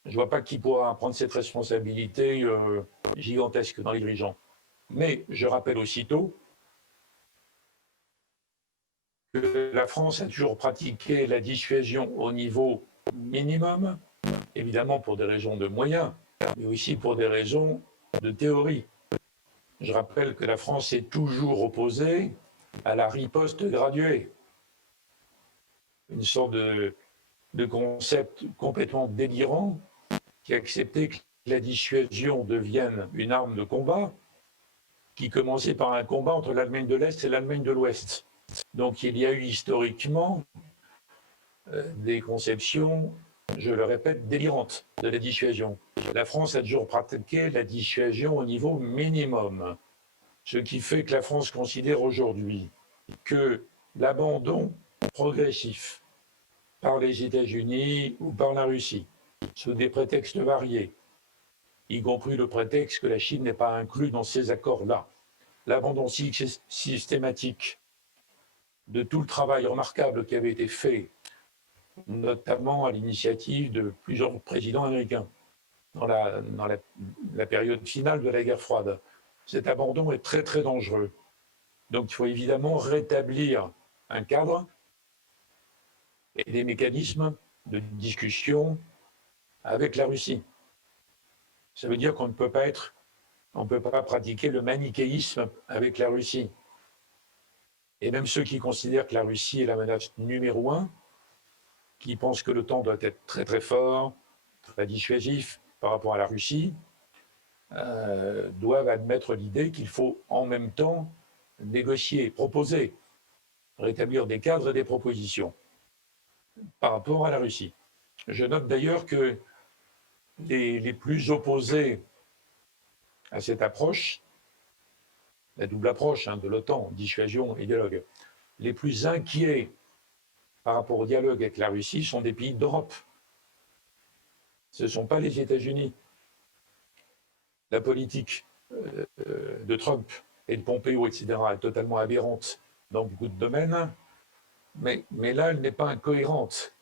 Je ne vois pas qui pourra prendre cette responsabilité gigantesque dans les dirigeants. Mais je rappelle aussitôt que la France a toujours pratiqué la dissuasion au niveau minimum, évidemment pour des raisons de moyens, mais aussi pour des raisons de théorie. Je rappelle que la France est toujours opposée à la riposte graduée, une sorte de concept complètement délirant qui acceptait que la dissuasion devienne une arme de combat, qui commençait par un combat entre l'Allemagne de l'Est et l'Allemagne de l'Ouest. Donc il y a eu historiquement des conceptions, je le répète, délirantes de la dissuasion. La France a toujours pratiqué la dissuasion au niveau minimum, ce qui fait que la France considère aujourd'hui que l'abandon progressif par les États-Unis ou par la Russie, sous des prétextes variés, y compris le prétexte que la Chine n'est pas inclue dans ces accords-là, l'abandon systématique de tout le travail remarquable qui avait été fait, notamment à l'initiative de plusieurs présidents américains dans la période finale de la guerre froide. Cet abandon est très très dangereux. Donc il faut évidemment rétablir un cadre et des mécanismes de discussion avec la Russie. Ça veut dire qu'on ne peut pas pratiquer le manichéisme avec la Russie. Et même ceux qui considèrent que la Russie est la menace numéro 1, qui pensent que l'OTAN doit être très très fort, très dissuasif par rapport à la Russie, doivent admettre l'idée qu'il faut en même temps négocier, proposer, rétablir des cadres et des propositions par rapport à la Russie. Je note d'ailleurs que les plus opposés à cette approche, la double approche de l'OTAN, dissuasion et dialogue, les plus inquiets par rapport au dialogue avec la Russie sont des pays d'Europe. Ce ne sont pas les États-Unis. La politique de Trump et de Pompeo, etc., est totalement aberrante dans beaucoup de domaines, mais là, elle n'est pas incohérente,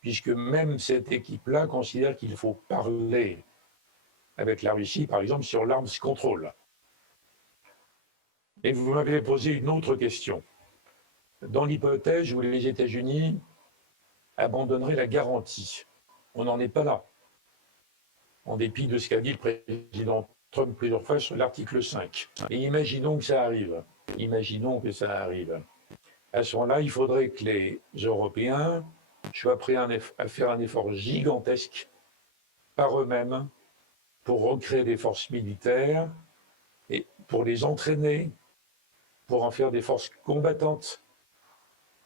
puisque même cette équipe-là considère qu'il faut parler avec la Russie, par exemple, sur l'arms control. Et vous m'avez posé une autre question. Dans l'hypothèse où les États-Unis abandonneraient la garantie, on n'en est pas là, en dépit de ce qu'a dit le président Trump plusieurs fois sur l'article 5. Et imaginons que ça arrive. Imaginons que ça arrive. À ce moment-là, il faudrait que les Européens soient prêts à faire un effort gigantesque par eux-mêmes pour recréer des forces militaires et pour les entraîner, pour en faire des forces combattantes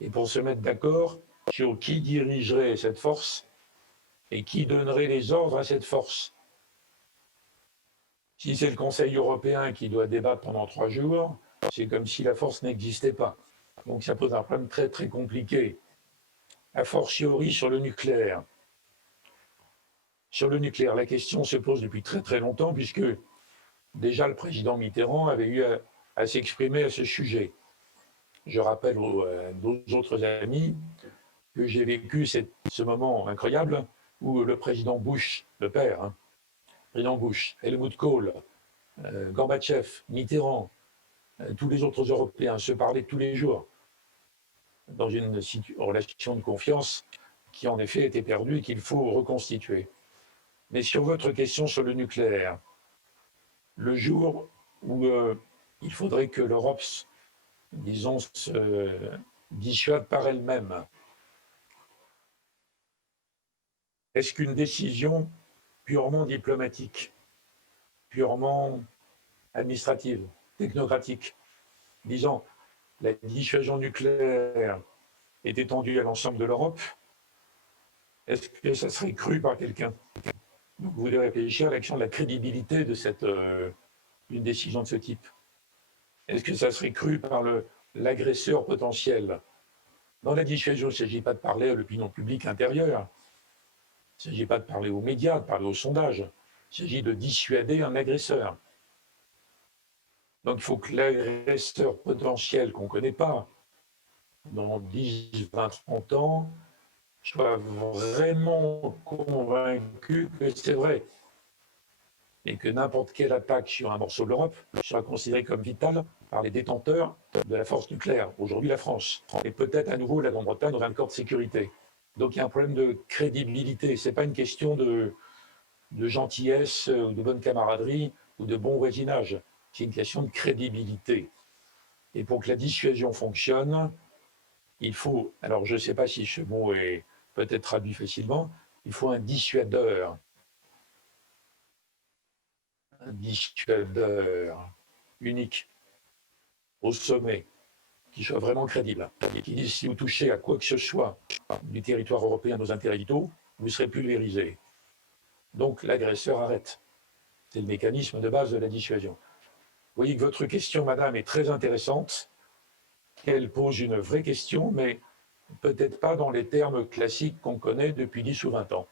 et pour se mettre d'accord sur qui dirigerait cette force et qui donnerait les ordres à cette force. Si c'est le Conseil européen qui doit débattre pendant 3 jours, c'est comme si la force n'existait pas. Donc ça pose un problème très très compliqué. A fortiori sur le nucléaire. Sur le nucléaire, la question se pose depuis très très longtemps, puisque déjà le président Mitterrand avait eu à s'exprimer à ce sujet. Je rappelle aux autres amis que j'ai vécu ce moment incroyable où le président Bush, le père, président Bush, Helmut Kohl, Gorbatchev, Mitterrand, tous les autres Européens se parlaient tous les jours dans une relation de confiance qui en effet était perdue et qu'il faut reconstituer. Mais sur votre question sur le nucléaire, le jour où il faudrait que l'Europe, disons, se dissuade par elle-même, est-ce qu'une décision purement diplomatique, purement administrative, technocratique, disant la dissuasion nucléaire est étendue à l'ensemble de l'Europe, est-ce que ça serait cru par quelqu'un? Vous devez réfléchir à l'action de la crédibilité de une décision de ce type. Est-ce que ça serait cru par l'agresseur potentiel? Dans la dissuasion, il ne s'agit pas de parler à l'opinion publique intérieure. Il ne s'agit pas de parler aux médias, de parler aux sondages. Il s'agit de dissuader un agresseur. Donc il faut que l'agresseur potentiel qu'on ne connaît pas, dans 10, 20, 30 ans, soit vraiment convaincu que c'est vrai. Et que n'importe quelle attaque sur un morceau de l'Europe sera considérée comme vitale par les détenteurs de la force nucléaire, aujourd'hui la France, et peut-être à nouveau la Grande-Bretagne dans un corps de sécurité. Donc il y a un problème de crédibilité. Ce n'est pas une question de gentillesse ou de bonne camaraderie ou de bon voisinage. C'est une question de crédibilité. Et pour que la dissuasion fonctionne, il faut, alors je ne sais pas si ce mot est peut-être traduit facilement, il faut un dissuadeur. Un dissuadeur unique au sommet, qui soit vraiment crédible, qui dise si vous touchez à quoi que ce soit du territoire européen, nos intérêts vitaux, vous serez pulvérisé. Donc l'agresseur arrête. C'est le mécanisme de base de la dissuasion. Vous voyez que votre question, madame, est très intéressante, qu'elle pose une vraie question, mais peut-être pas dans les termes classiques qu'on connaît depuis 10 ou 20 ans.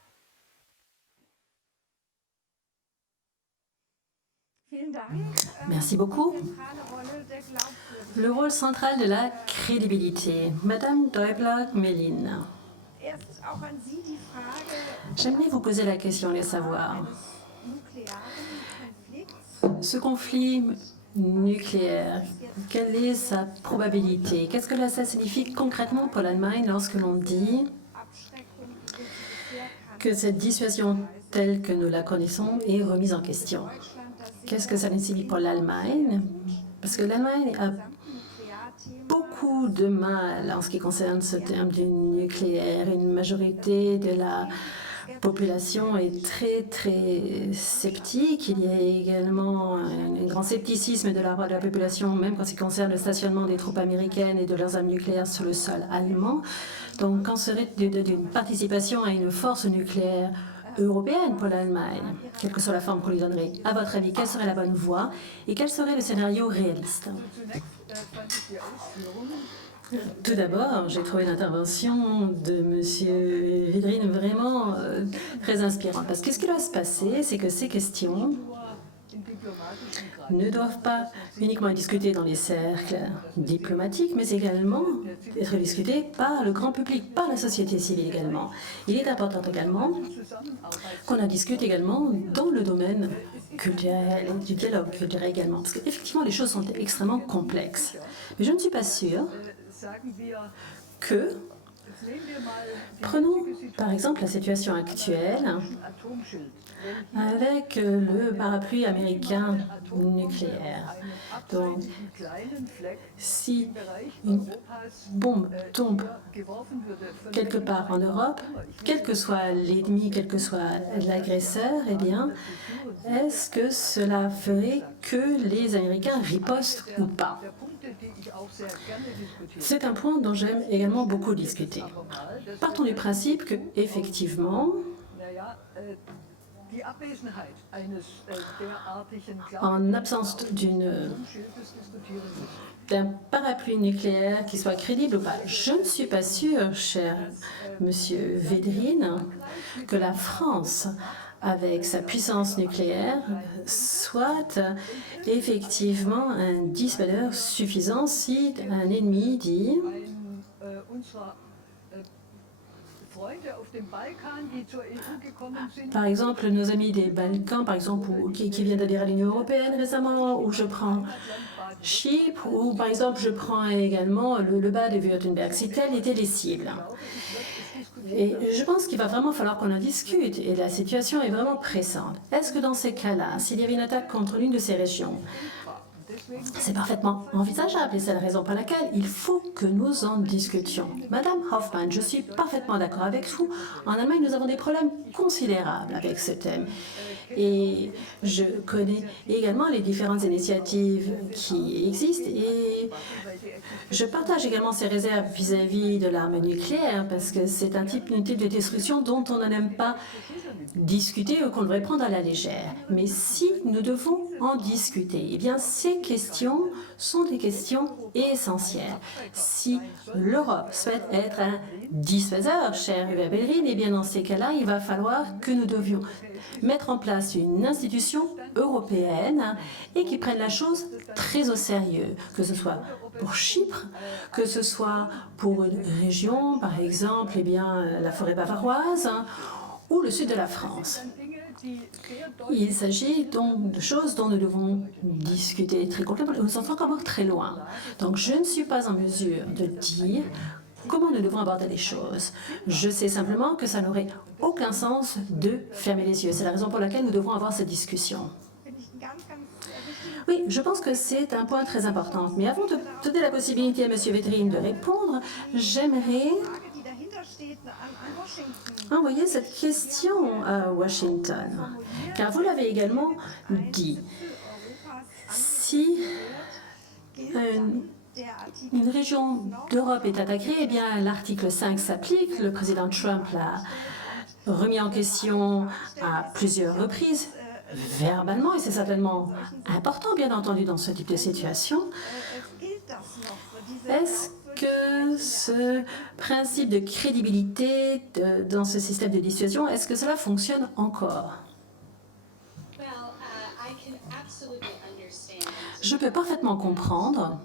Merci beaucoup. Le rôle central de la crédibilité. Madame Däubler-Melin. J'aimerais vous poser la question de savoir, ce conflit nucléaire, quelle est sa probabilité? Qu'est-ce que ça signifie concrètement pour l'Allemagne lorsque l'on dit que cette dissuasion telle que nous la connaissons est remise en question? Qu'est-ce que ça signifie pour l'Allemagne? Parce que l'Allemagne a beaucoup de mal en ce qui concerne ce terme du nucléaire. Une majorité de la population est très, très sceptique. Il y a également un grand scepticisme de la part de la population, même quand il concerne le stationnement des troupes américaines et de leurs armes nucléaires sur le sol allemand. Donc, qu'en serait d'une participation à une force nucléaire européenne pour l'Allemagne, quelle que soit la forme qu'on lui donnerait. À votre avis, quelle serait la bonne voie et quel serait le scénario réaliste? Tout d'abord, j'ai trouvé l'intervention de M. Védrine vraiment très inspirante. Parce que ce qui doit se passer, c'est que ces questions ne doivent pas uniquement être discutées dans les cercles diplomatiques, mais également être discutées par le grand public, par la société civile également. Il est important également qu'on en discute également dans le domaine culturel, du dialogue culturel également. Parce qu'effectivement, les choses sont extrêmement complexes. Mais je ne suis pas sûre que, prenons par exemple la situation actuelle avec le parapluie américain nucléaire. Donc, si une bombe tombe quelque part en Europe, quel que soit l'ennemi, quel que soit l'agresseur, eh bien, est-ce que cela ferait que les Américains ripostent ou pas? C'est un point dont j'aime également beaucoup discuter. Partons du principe que, effectivement, en absence d'un parapluie nucléaire qui soit crédible ou pas, je ne suis pas sûre, cher Monsieur Védrine, que la France, avec sa puissance nucléaire, soit effectivement un dissuadeur suffisant si un ennemi dit par exemple, nos amis des Balkans, par exemple, qui viennent d'adhérer à l'Union européenne récemment, ou je prends Chypre, ou par exemple, je prends également le bas de Württemberg, si telles étaient les cibles. Et je pense qu'il va vraiment falloir qu'on en discute, et la situation est vraiment pressante. Est-ce que dans ces cas-là, s'il y avait une attaque contre l'une de ces régions, c'est parfaitement envisageable et c'est la raison pour laquelle il faut que nous en discutions. Madame Hoffmann, je suis parfaitement d'accord avec vous. En Allemagne, nous avons des problèmes considérables avec ce thème. Et je connais également les différentes initiatives qui existent et je partage également ces réserves vis-à-vis de l'arme nucléaire parce que c'est un type de destruction dont on n'aime pas discuter ou qu'on devrait prendre à la légère. Mais si nous devons en discuter, eh bien ces questions sont des questions essentielles. Si l'Europe souhaite être un dissuaseur, cher Uwe Bellerin, eh bien dans ces cas-là, il va falloir que nous devions mettre en place une institution européenne et qui prenne la chose très au sérieux, que ce soit pour Chypre, que ce soit pour une région, par exemple, eh bien, la forêt bavaroise, ou le sud de la France. Il s'agit donc de choses dont nous devons discuter très concrètement. Nous sommes encore très loin. Donc je ne suis pas en mesure de dire comment nous devons aborder les choses. Je sais simplement que ça n'aurait aucun sens de fermer les yeux. C'est la raison pour laquelle nous devons avoir cette discussion. Oui, je pense que c'est un point très important. Mais avant de donner la possibilité à M. Védrine de répondre, j'aimerais envoyer cette question à Washington. Car vous l'avez également dit, si une région d'Europe est attaquée, eh bien l'article 5 s'applique. Le président Trump l'a remis en question à plusieurs reprises, verbalement, et c'est certainement important, bien entendu, dans ce type de situation. Est-ce que ce principe de crédibilité dans ce système de dissuasion, est-ce que cela fonctionne encore? Je peux parfaitement comprendre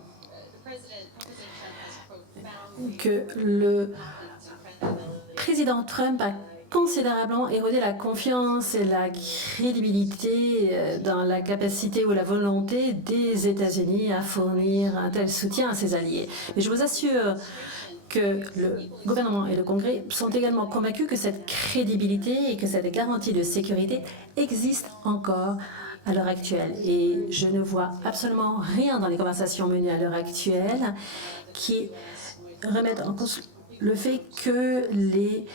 que le président Trump a considérablement érodé la confiance et la crédibilité dans la capacité ou la volonté des États-Unis à fournir un tel soutien à ses alliés. Et je vous assure que le gouvernement et le Congrès sont également convaincus que cette crédibilité et que cette garantie de sécurité existent encore à l'heure actuelle. Et je ne vois absolument rien dans les conversations menées à l'heure actuelle qui remettent en cause le fait que les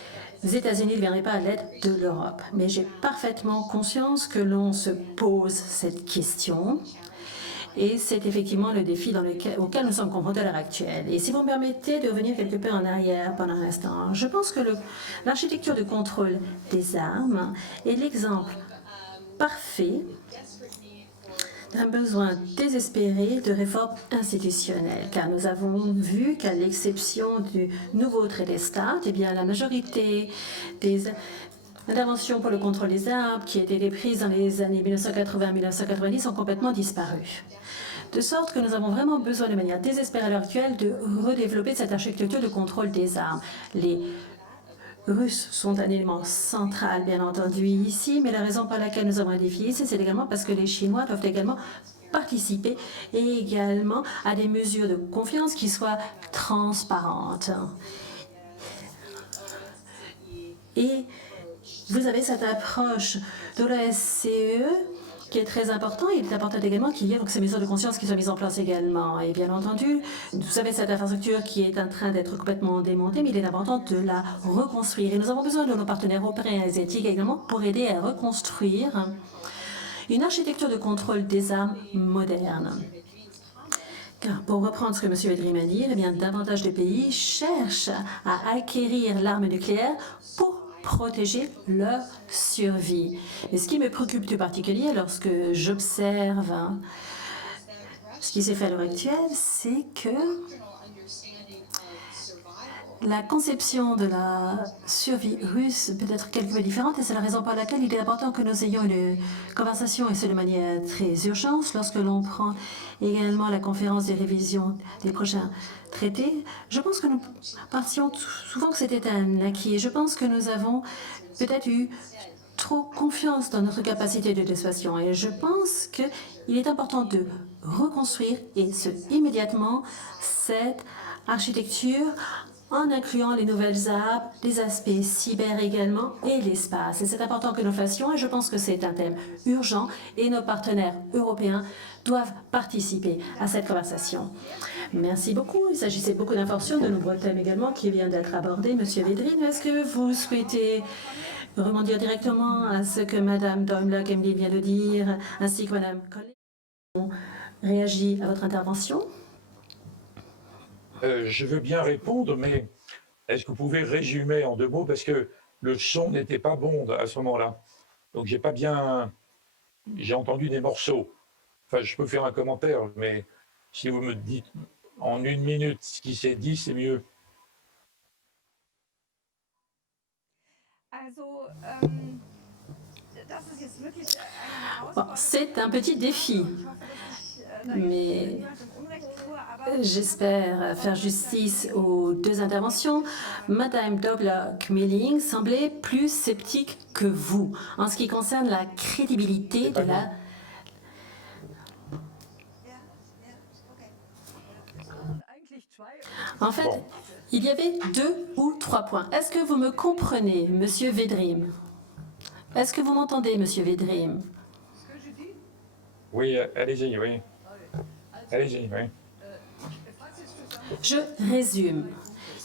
États-Unis ne viendraient pas à l'aide de l'Europe. Mais j'ai parfaitement conscience que l'on se pose cette question Et c'est effectivement le défi auquel nous sommes confrontés à l'heure actuelle. Et si vous me permettez de revenir quelque peu en arrière pendant un instant, je pense que l'architecture de contrôle des armes est l'exemple parfait d'un besoin désespéré de réforme institutionnelle, car nous avons vu qu'à l'exception du nouveau traité START, eh bien, la majorité des interventions pour le contrôle des armes qui étaient prises dans les années 1980-1990 ont complètement disparu. De sorte que nous avons vraiment besoin de manière désespérée à l'heure actuelle de redévelopper cette architecture de contrôle des armes. Les Russes sont un élément central, bien entendu, ici, mais la raison pour laquelle nous avons un défi ici, c'est également parce que les Chinois doivent également participer et également à des mesures de confiance qui soient transparentes. Et vous avez cette approche de l'OSCE qui est très important. Il est important également qu'il y ait donc ces mesures de conscience qui soient mises en place également. Et bien entendu, vous avez cette infrastructure qui est en train d'être complètement démontée, mais il est important de la reconstruire. Et nous avons besoin de nos partenaires européens et asiatiques également pour aider à reconstruire une architecture de contrôle des armes moderne. Car pour reprendre ce que M. Vedrim a dit, eh bien, davantage de pays cherchent à acquérir l'arme nucléaire pour protéger leur survie. Et ce qui me préoccupe tout particulier lorsque j'observe ce qui s'est fait à l'heure actuelle, c'est que la conception de la survie russe peut être quelque peu différente et c'est la raison pour laquelle il est important que nous ayons une conversation, et ce de manière très urgente, lorsque l'on prend également la conférence des révisions des prochains traités. Je pense que nous pensions souvent que c'était un acquis et je pense que nous avons peut-être eu trop confiance dans notre capacité de dissuasion et je pense qu'il est important de reconstruire et ce immédiatement cette architecture en incluant les nouvelles armes, les aspects cyber également et l'espace. Et c'est important que nous fassions et je pense que c'est un thème urgent et nos partenaires européens doivent participer à cette conversation. Merci beaucoup. Il s'agissait beaucoup d'informations, de nombreux thèmes également qui viennent d'être abordés. Monsieur Vedrin, est-ce que vous souhaitez rebondir directement à ce que Mme Daimler-Gemli vient de dire, ainsi que Mme Collet ont réagi à votre intervention? Je veux bien répondre, mais est-ce que vous pouvez résumer en 2 mots parce que le son n'était pas bon à ce moment-là. Donc j'ai entendu des morceaux. Enfin, je peux faire un commentaire, mais si vous me dites en 1 minute ce qui s'est dit, c'est mieux. Bon, c'est un petit défi, mais j'espère faire justice aux 2 interventions. Madame Daimler-Gemli semblait plus sceptique que vous en ce qui concerne la crédibilité de la... En fait, il y avait 2 ou 3 points. Est-ce que vous me comprenez, Monsieur Vedrim? Est-ce que vous m'entendez, Monsieur Vedrim? Oui, allez-y, oui. Allez-y, oui. Je résume.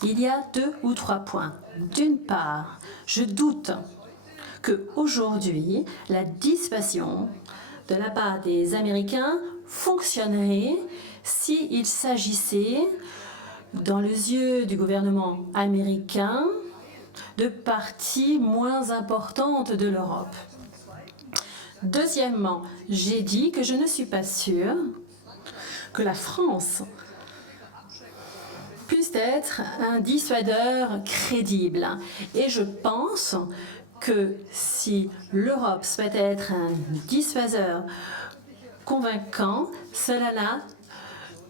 Il y a 2 ou 3 points. D'une part, je doute qu'aujourd'hui, la dissuasion de la part des Américains fonctionnerait s'il s'agissait, dans les yeux du gouvernement américain, de parties moins importantes de l'Europe. Deuxièmement, j'ai dit que je ne suis pas sûre que la France puisse être un dissuadeur crédible. Et je pense que si l'Europe souhaite être un dissuaseur convaincant, cela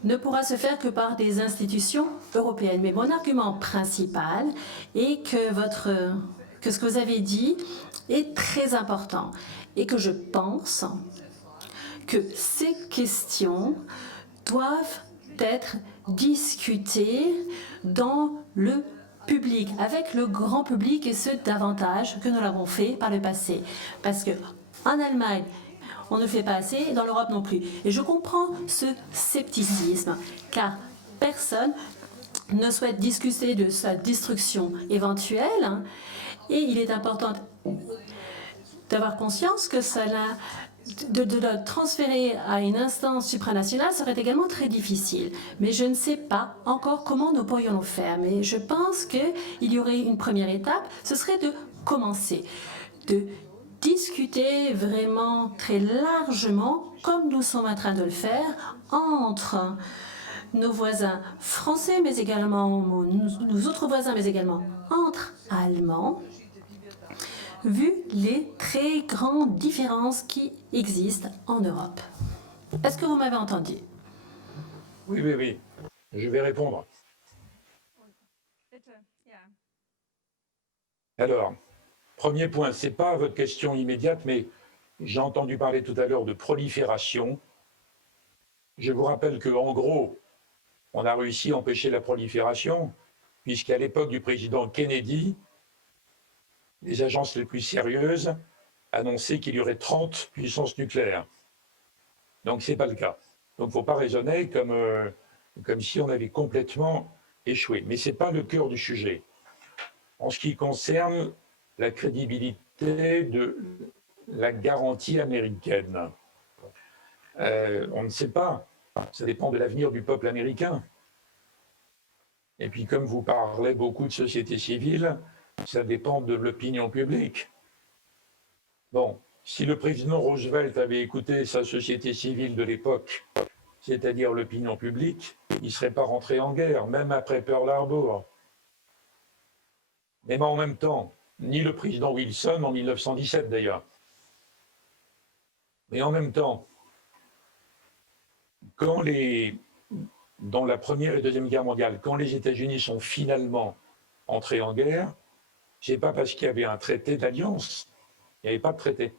ne pourra se faire que par des institutions européennes. Mais mon argument principal est que ce que vous avez dit est très important et que je pense que ces questions doivent être discutées dans le public, avec le grand public et ce davantage que nous l'avons fait par le passé. Parce qu'en Allemagne, on ne fait pas assez, et dans l'Europe non plus. Et je comprends ce scepticisme, car personne ne souhaite discuter de sa destruction éventuelle, et il est important d'avoir conscience que cela de le transférer à une instance supranationale serait également très difficile. Mais je ne sais pas encore comment nous pourrions le faire. Mais je pense qu'il y aurait une première étape, ce serait de commencer, de discuter vraiment très largement, comme nous sommes en train de le faire, entre nos voisins français, mais également nos autres voisins, mais également entre Allemands, vu les très grandes différences qui existent en Europe. Est-ce que vous m'avez entendu? Oui, oui, oui. Je vais répondre. Alors, premier point, ce n'est pas votre question immédiate, mais j'ai entendu parler tout à l'heure de prolifération. Je vous rappelle qu'en gros, on a réussi à empêcher la prolifération, puisqu'à l'époque du président Kennedy, les agences les plus sérieuses annonçaient qu'il y aurait 30 puissances nucléaires. Donc, ce n'est pas le cas. Donc, il ne faut pas raisonner comme si on avait complètement échoué. Mais ce n'est pas le cœur du sujet. En ce qui concerne la crédibilité de la garantie américaine, on ne sait pas. Ça dépend de l'avenir du peuple américain. Et puis, comme vous parlez beaucoup de société civile, ça dépend de l'opinion publique. Bon, si le président Roosevelt avait écouté sa société civile de l'époque, c'est-à-dire l'opinion publique, il ne serait pas rentré en guerre, même après Pearl Harbor. Mais en même temps, ni le président Wilson en 1917 d'ailleurs. Mais en même temps, dans la Première et Deuxième Guerre mondiale, quand les États-Unis sont finalement entrés en guerre, ce n'est pas parce qu'il y avait un traité d'alliance, il n'y avait pas de traité.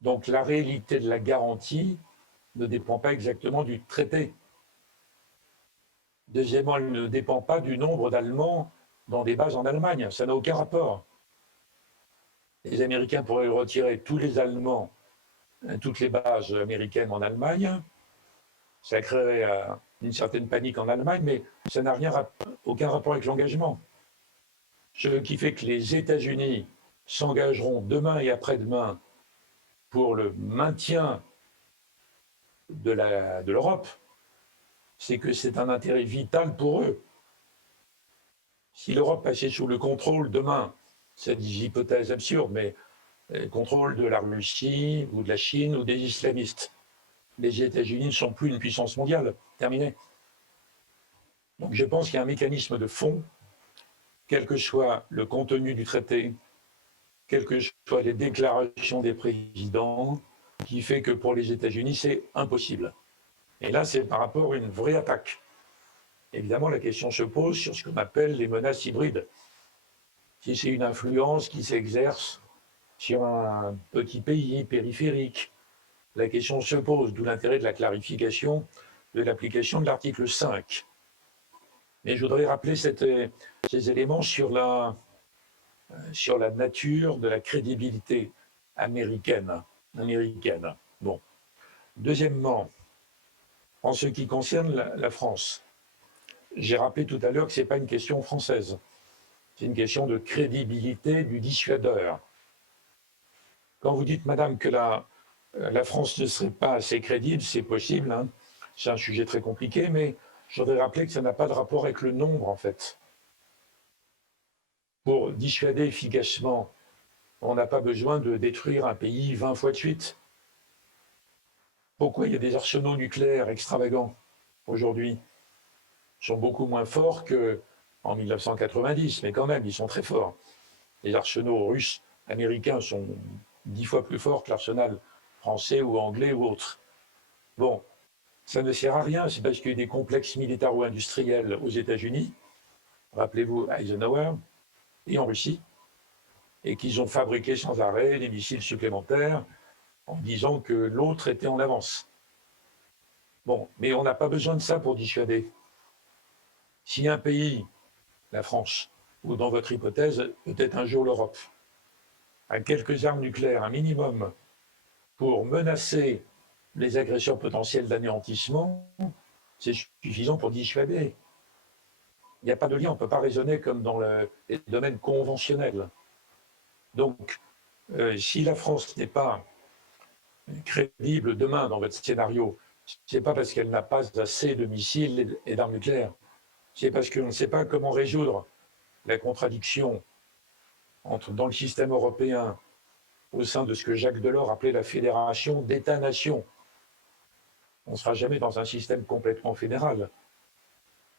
Donc la réalité de la garantie ne dépend pas exactement du traité. Deuxièmement, elle ne dépend pas du nombre d'Allemands dans des bases en Allemagne. Ça n'a aucun rapport. Les Américains pourraient retirer tous les Allemands, toutes les bases américaines en Allemagne. Ça créerait une certaine panique en Allemagne, mais ça n'a aucun rapport avec l'engagement. Ce qui fait que les États-Unis s'engageront demain et après-demain pour le maintien de l'Europe, c'est que c'est un intérêt vital pour eux. Si l'Europe passait sous le contrôle demain, c'est des hypothèses absurdes, mais le contrôle de la Russie ou de la Chine ou des islamistes, les États-Unis ne sont plus une puissance mondiale. Terminé. Donc je pense qu'il y a un mécanisme de fond, quel que soit le contenu du traité, quelles que soient les déclarations des présidents, qui fait que pour les États-Unis, c'est impossible. Et là, c'est par rapport à une vraie attaque. Évidemment, la question se pose sur ce qu'on appelle les menaces hybrides. Si c'est une influence qui s'exerce sur un petit pays périphérique, la question se pose, d'où l'intérêt de la clarification de l'application de l'article 5. Mais je voudrais rappeler ces éléments sur la nature de la crédibilité américaine. Bon. Deuxièmement, en ce qui concerne la France, j'ai rappelé tout à l'heure que ce n'est pas une question française. C'est une question de crédibilité du dissuadeur. Quand vous dites, madame, que la France ne serait pas assez crédible, c'est possible, hein. C'est un sujet très compliqué, mais je voudrais rappeler que ça n'a pas de rapport avec le nombre, en fait. Pour dissuader efficacement, on n'a pas besoin de détruire un pays 20 fois de suite. Pourquoi il y a des arsenaux nucléaires extravagants aujourd'hui? Ils sont beaucoup moins forts qu'en 1990, mais quand même, ils sont très forts. Les arsenaux russes, américains sont 10 fois plus forts que l'arsenal français ou anglais ou autre. Bon, ça ne sert à rien, c'est parce qu'il y a eu des complexes militaro-industriels aux États-Unis, rappelez-vous Eisenhower, et en Russie, et qu'ils ont fabriqué sans arrêt des missiles supplémentaires en disant que l'autre était en avance. Bon, mais on n'a pas besoin de ça pour dissuader. Si un pays, la France, ou dans votre hypothèse, peut-être un jour l'Europe, a quelques armes nucléaires, un minimum, pour menacer les agresseurs potentiels d'anéantissement, c'est suffisant pour dissuader. Il n'y a pas de lien, on ne peut pas raisonner comme dans les domaines conventionnels. Donc, si la France n'est pas crédible demain dans votre scénario, ce n'est pas parce qu'elle n'a pas assez de missiles et d'armes nucléaires. C'est parce qu'on ne sait pas comment résoudre la contradiction dans le système européen au sein de ce que Jacques Delors appelait la fédération d'États-nations. On ne sera jamais dans un système complètement fédéral.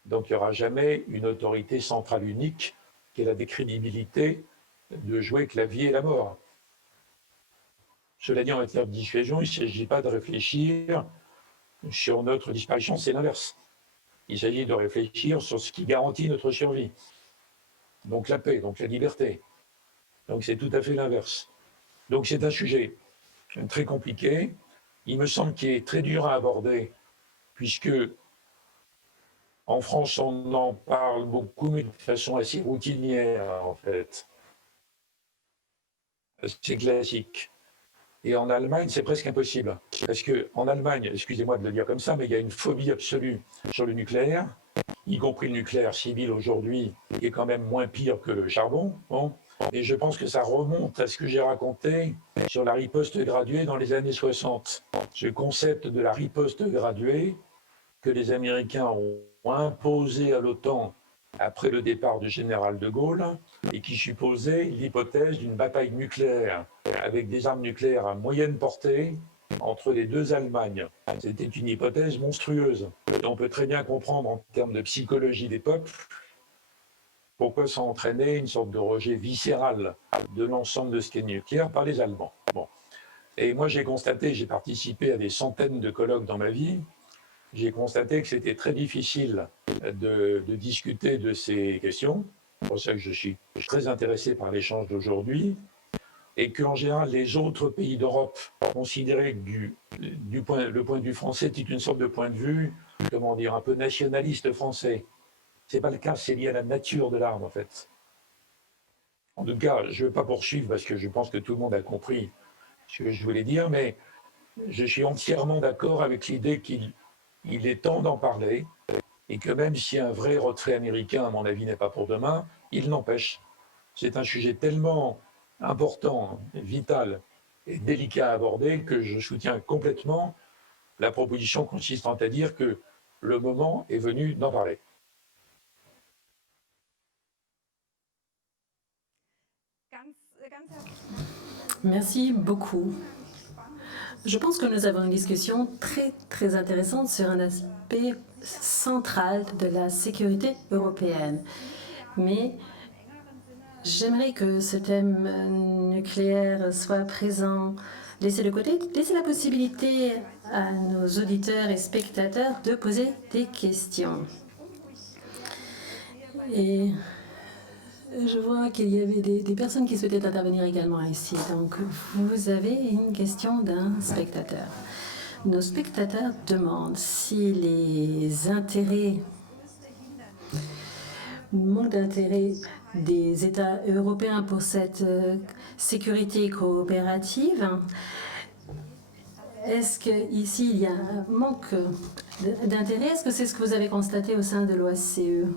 Donc il n'y aura jamais une autorité centrale unique qui ait la décrédibilité de jouer avec la vie et la mort. Cela dit, en matière de dissuasion, il ne s'agit pas de réfléchir sur notre disparition, c'est l'inverse. Il s'agit de réfléchir sur ce qui garantit notre survie. Donc la paix, donc la liberté. Donc c'est tout à fait l'inverse. Donc c'est un sujet très compliqué. Il me semble qu'il est très dur à aborder, puisque en France, on en parle beaucoup, mais de façon assez routinière, en fait. C'est classique. Et en Allemagne, c'est presque impossible. Parce qu'en Allemagne, excusez-moi de le dire comme ça, mais il y a une phobie absolue sur le nucléaire, y compris le nucléaire civil aujourd'hui, qui est quand même moins pire que le charbon. Bon. Et je pense que ça remonte à ce que j'ai raconté sur la riposte graduée dans les années 60. Ce concept de la riposte graduée que les Américains ont imposé à l'OTAN après le départ du général de Gaulle et qui supposait l'hypothèse d'une bataille nucléaire avec des armes nucléaires à moyenne portée entre les deux Allemagnes. C'était une hypothèse monstrueuse. Et on peut très bien comprendre en termes de psychologie des peuples pourquoi ça entraînait une sorte de rejet viscéral de l'ensemble de ce qui est nucléaire par les Allemands. Bon. Et moi j'ai participé à des centaines de colloques dans ma vie, j'ai constaté que c'était très difficile de discuter de ces questions. C'est pour ça que je suis très intéressé par l'échange d'aujourd'hui. Et qu'en général, les autres pays d'Europe considéraient que le point de vue français était une sorte de point de vue, comment dire, un peu nationaliste français. Ce n'est pas le cas, c'est lié à la nature de l'arme, en fait. En tout cas, je ne veux pas poursuivre parce que je pense que tout le monde a compris ce que je voulais dire, mais je suis entièrement d'accord avec l'idée qu'il est temps d'en parler et que même si un vrai retrait américain, à mon avis, n'est pas pour demain, il n'empêche. C'est un sujet tellement important, vital et délicat à aborder que je soutiens complètement la proposition consistant à dire que le moment est venu d'en parler. Merci beaucoup. Je pense que nous avons une discussion très intéressante sur un aspect central de la sécurité européenne. Mais j'aimerais que ce thème nucléaire soit présent, laissé de côté, laisser la possibilité à nos auditeurs et spectateurs de poser des questions. Et je vois qu'il y avait des personnes qui souhaitaient intervenir également ici. Donc, vous avez une question d'un spectateur. Nos spectateurs demandent si les intérêts, le manque d'intérêt des États européens pour cette sécurité coopérative, est-ce qu'ici il y a un manque d'intérêt? Est-ce que c'est ce que vous avez constaté au sein de l'OSCE?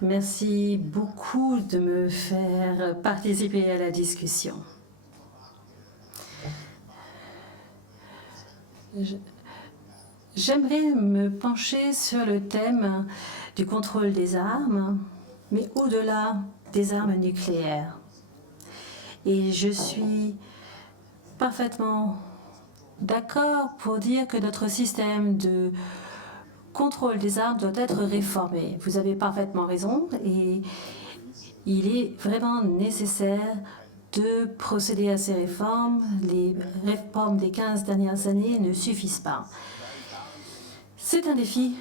Merci beaucoup de me faire participer à la discussion. J'aimerais me pencher sur le thème du contrôle des armes, mais au-delà des armes nucléaires. Et je suis parfaitement d'accord pour dire que notre système de contrôle des armes doit être réformé. Vous avez parfaitement raison et il est vraiment nécessaire de procéder à ces réformes. Les réformes des 15 dernières années ne suffisent pas. C'est un défi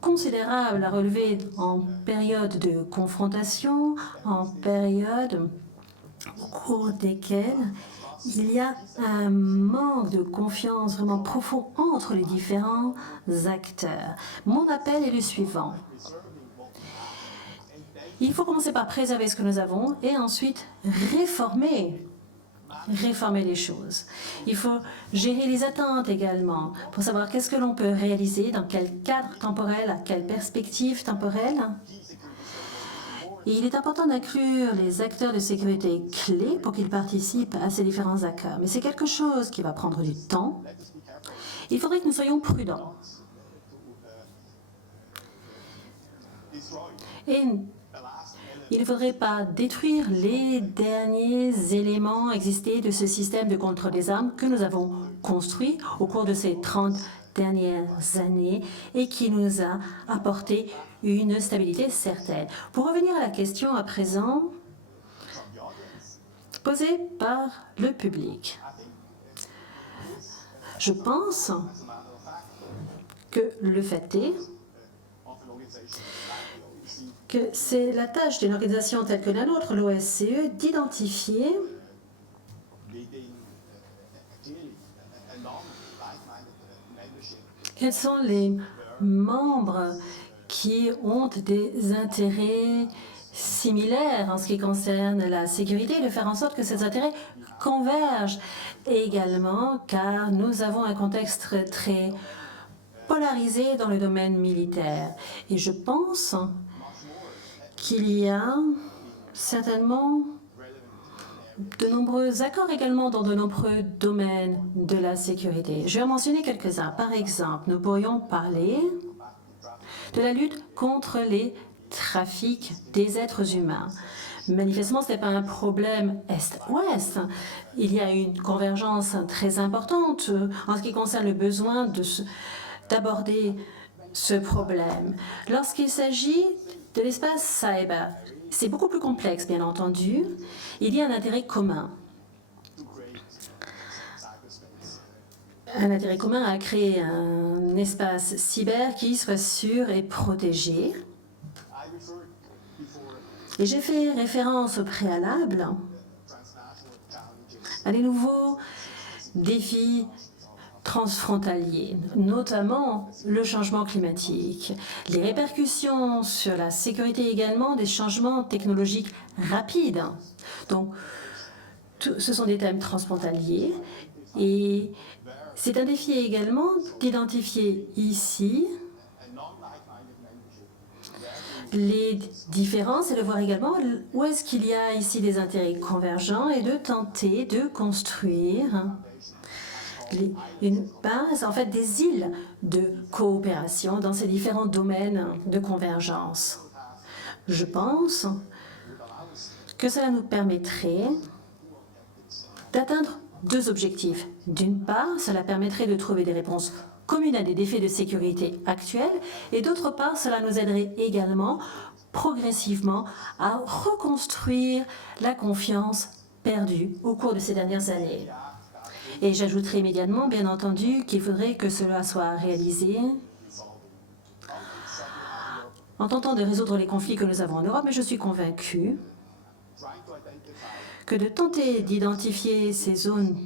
considérable à relever en période de confrontation, en période au cours desquelles il y a un manque de confiance vraiment profond entre les différents acteurs. Mon appel est le suivant. Il faut commencer par préserver ce que nous avons et ensuite réformer les choses. Il faut gérer les attentes également pour savoir qu'est-ce que l'on peut réaliser, dans quel cadre temporel, à quelle perspective temporelle. Et il est important d'inclure les acteurs de sécurité clés pour qu'ils participent à ces différents accords. Mais c'est quelque chose qui va prendre du temps. Il faudrait que nous soyons prudents. Et il ne faudrait pas détruire les derniers éléments existés de ce système de contrôle des armes que nous avons construit au cours de ces 30 dernières années et qui nous a apporté une stabilité certaine. Pour revenir à la question à présent posée par le public, je pense que le fait est que c'est la tâche d'une organisation telle que la nôtre, l'OSCE, d'identifier quels sont les membres qui ont des intérêts similaires en ce qui concerne la sécurité et de faire en sorte que ces intérêts convergent également, car nous avons un contexte très polarisé dans le domaine militaire. Et je pense qu'il y a certainement de nombreux accords également dans de nombreux domaines de la sécurité. Je vais en mentionner quelques-uns. Par exemple, nous pourrions parler de la lutte contre les trafics des êtres humains. Manifestement, ce n'est pas un problème Est-Ouest. Il y a une convergence très importante en ce qui concerne le besoin d'aborder ce problème. Lorsqu'il s'agit de l'espace cyber, c'est beaucoup plus complexe, bien entendu. Il y a un intérêt commun. Un intérêt commun à créer un espace cyber qui soit sûr et protégé. Et j'ai fait référence au préalable à des nouveaux défis transfrontaliers, notamment le changement climatique, les répercussions sur la sécurité également des changements technologiques rapides. Donc, ce sont des thèmes transfrontaliers et c'est un défi également d'identifier ici les différences et de voir également où est-ce qu'il y a ici des intérêts convergents et de tenter de construire une base, en fait, des îles de coopération dans ces différents domaines de convergence. Je pense que cela nous permettrait d'atteindre deux objectifs. D'une part, cela permettrait de trouver des réponses communes à des défis de sécurité actuels et d'autre part, cela nous aiderait également progressivement à reconstruire la confiance perdue au cours de ces dernières années. Et j'ajouterai immédiatement, bien entendu, qu'il faudrait que cela soit réalisé en tentant de résoudre les conflits que nous avons en Europe, mais je suis convaincue que de tenter d'identifier ces zones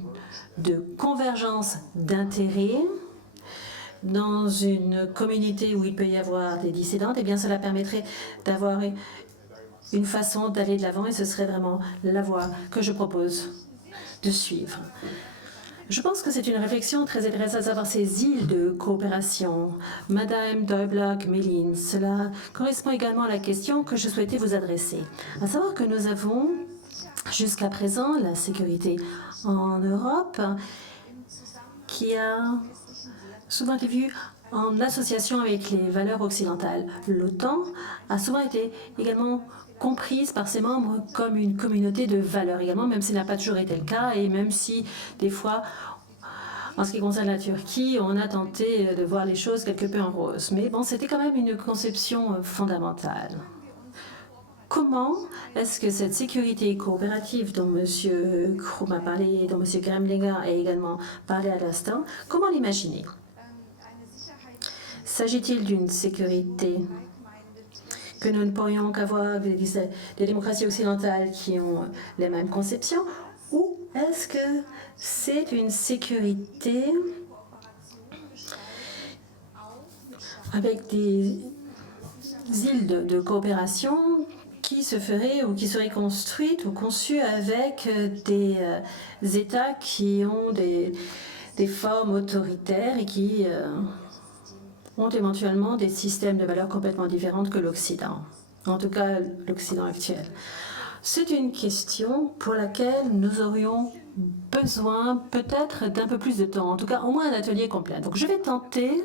de convergence d'intérêts dans une communauté où il peut y avoir des dissidents, eh bien cela permettrait d'avoir une façon d'aller de l'avant et ce serait vraiment la voie que je propose de suivre. Je pense que c'est une réflexion très intéressante à savoir ces îles de coopération. Madame Doiblock-Mellin, cela correspond également à la question que je souhaitais vous adresser. À savoir que nous avons jusqu'à présent la sécurité en Europe qui a souvent été vue en association avec les valeurs occidentales. L'OTAN a souvent été également comprise par ses membres comme une communauté de valeurs également, même s'il n'a pas toujours été le cas et même si des fois, en ce qui concerne la Turquie, on a tenté de voir les choses quelque peu en rose. Mais bon, c'était quand même une conception fondamentale. Comment est-ce que cette sécurité coopérative dont M. Krum a parlé, dont M. Gremlinger a également parlé à l'instant, comment l'imaginer? S'agit-il d'une sécurité que nous ne pourrions qu'avoir avec des démocraties occidentales qui ont les mêmes conceptions, ou est-ce que c'est une sécurité avec des îles de coopération qui se feraient ou qui seraient construites ou conçues avec des États qui ont des formes autoritaires et qui ont éventuellement des systèmes de valeurs complètement différentes que l'Occident. en tout cas l'Occident actuel. C'est une question pour laquelle nous aurions besoin peut-être d'un peu plus de temps, en tout cas au moins un atelier complet. Donc je vais tenter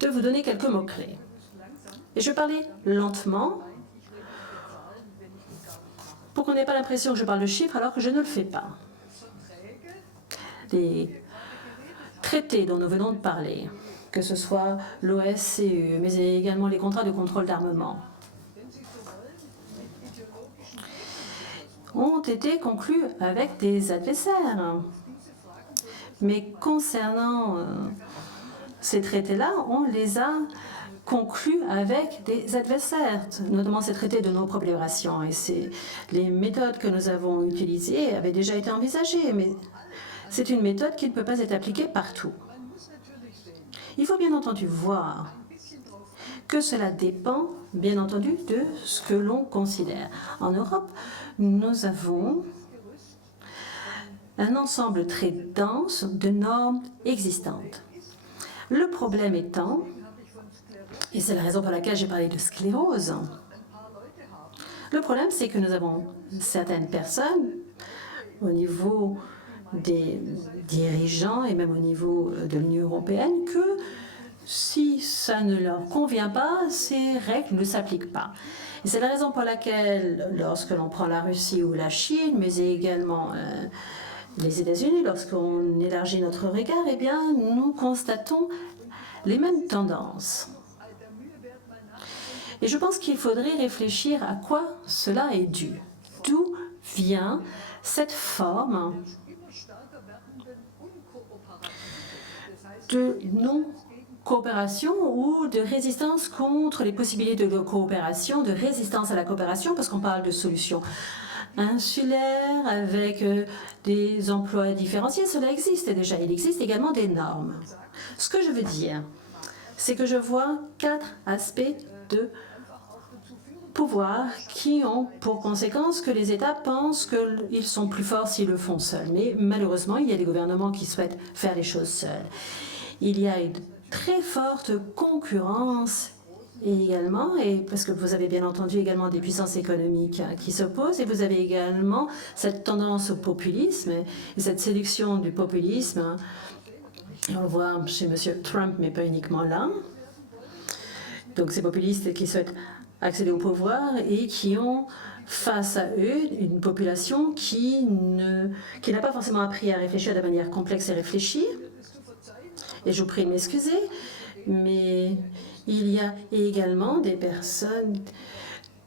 de vous donner quelques mots-clés. Et je vais parler lentement pour qu'on n'ait pas l'impression que je parle de chiffres alors que je ne le fais pas. Les traités dont nous venons de parler, que ce soit l'OSCE, mais également les contrats de contrôle d'armement, ont été conclus avec des adversaires. Mais concernant ces traités-là, on les a conclus avec des adversaires, notamment ces traités de non-prolifération. Et les méthodes que nous avons utilisées avaient déjà été envisagées, mais c'est une méthode qui ne peut pas être appliquée partout. Il faut bien entendu voir que cela dépend, bien entendu, de ce que l'on considère. En Europe, nous avons un ensemble très dense de normes existantes. Le problème étant, et c'est la raison pour laquelle j'ai parlé de sclérose, le problème c'est que nous avons certaines personnes au niveau des dirigeants et même au niveau de l'Union européenne que si ça ne leur convient pas, ces règles ne s'appliquent pas. Et c'est la raison pour laquelle, lorsque l'on prend la Russie ou la Chine, mais également les États-Unis, lorsqu'on élargit notre regard, eh bien, nous constatons les mêmes tendances. Et je pense qu'il faudrait réfléchir à quoi cela est dû. D'où vient cette forme de non-coopération ou de résistance contre les possibilités de coopération, de résistance à la coopération, parce qu'on parle de solutions insulaires avec des emplois différenciés. Cela existe déjà. Il existe également des normes. Ce que je veux dire, c'est que je vois 4 aspects de pouvoir qui ont pour conséquence que les États pensent qu'ils sont plus forts s'ils le font seuls. Mais malheureusement, il y a des gouvernements qui souhaitent faire les choses seuls. Il y a une très forte concurrence également, et parce que vous avez bien entendu également des puissances économiques qui s'opposent, et vous avez également cette tendance au populisme et cette séduction du populisme. On le voit chez M. Trump, mais pas uniquement là. Donc ces populistes qui souhaitent accéder au pouvoir et qui ont face à eux une population qui n'a pas forcément appris à réfléchir de manière complexe et réfléchie. Et je vous prie de m'excuser, mais il y a également des personnes,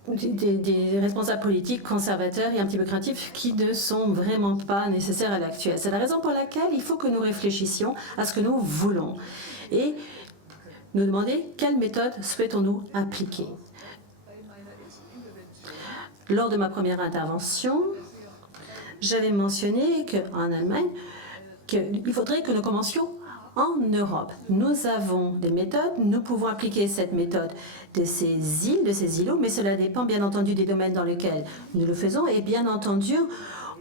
des responsables politiques conservateurs et un petit peu craintifs qui ne sont vraiment pas nécessaires à l'actuel. C'est la raison pour laquelle il faut que nous réfléchissions à ce que nous voulons et nous demander quelle méthode souhaitons-nous appliquer. Lors de ma première intervention, j'avais mentionné qu'en Allemagne, qu'il faudrait que nous commencions en Europe. Nous avons des méthodes, nous pouvons appliquer cette méthode de ces îles, de ces îlots, mais cela dépend bien entendu des domaines dans lesquels nous le faisons. Et bien entendu,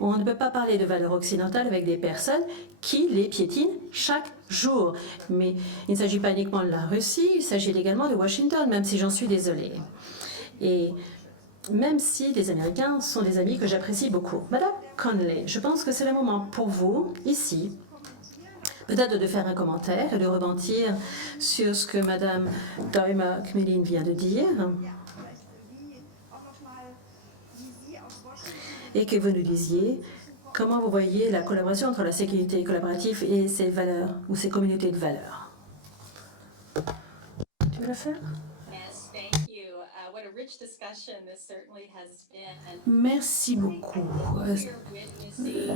on ne peut pas parler de valeurs occidentales avec des personnes qui les piétinent chaque jour. Mais il ne s'agit pas uniquement de la Russie, il s'agit également de Washington, même si j'en suis désolée. Et même si les Américains sont des amis que j'apprécie beaucoup. Madame Conley, je pense que c'est le moment pour vous, ici, peut-être de faire un commentaire et de rebondir sur ce que Madame Daumer-Kmelin vient de dire et que vous nous disiez comment vous voyez la collaboration entre la sécurité collaborative et ces valeurs ou ces communautés de valeurs. Tu veux le faire? Merci beaucoup.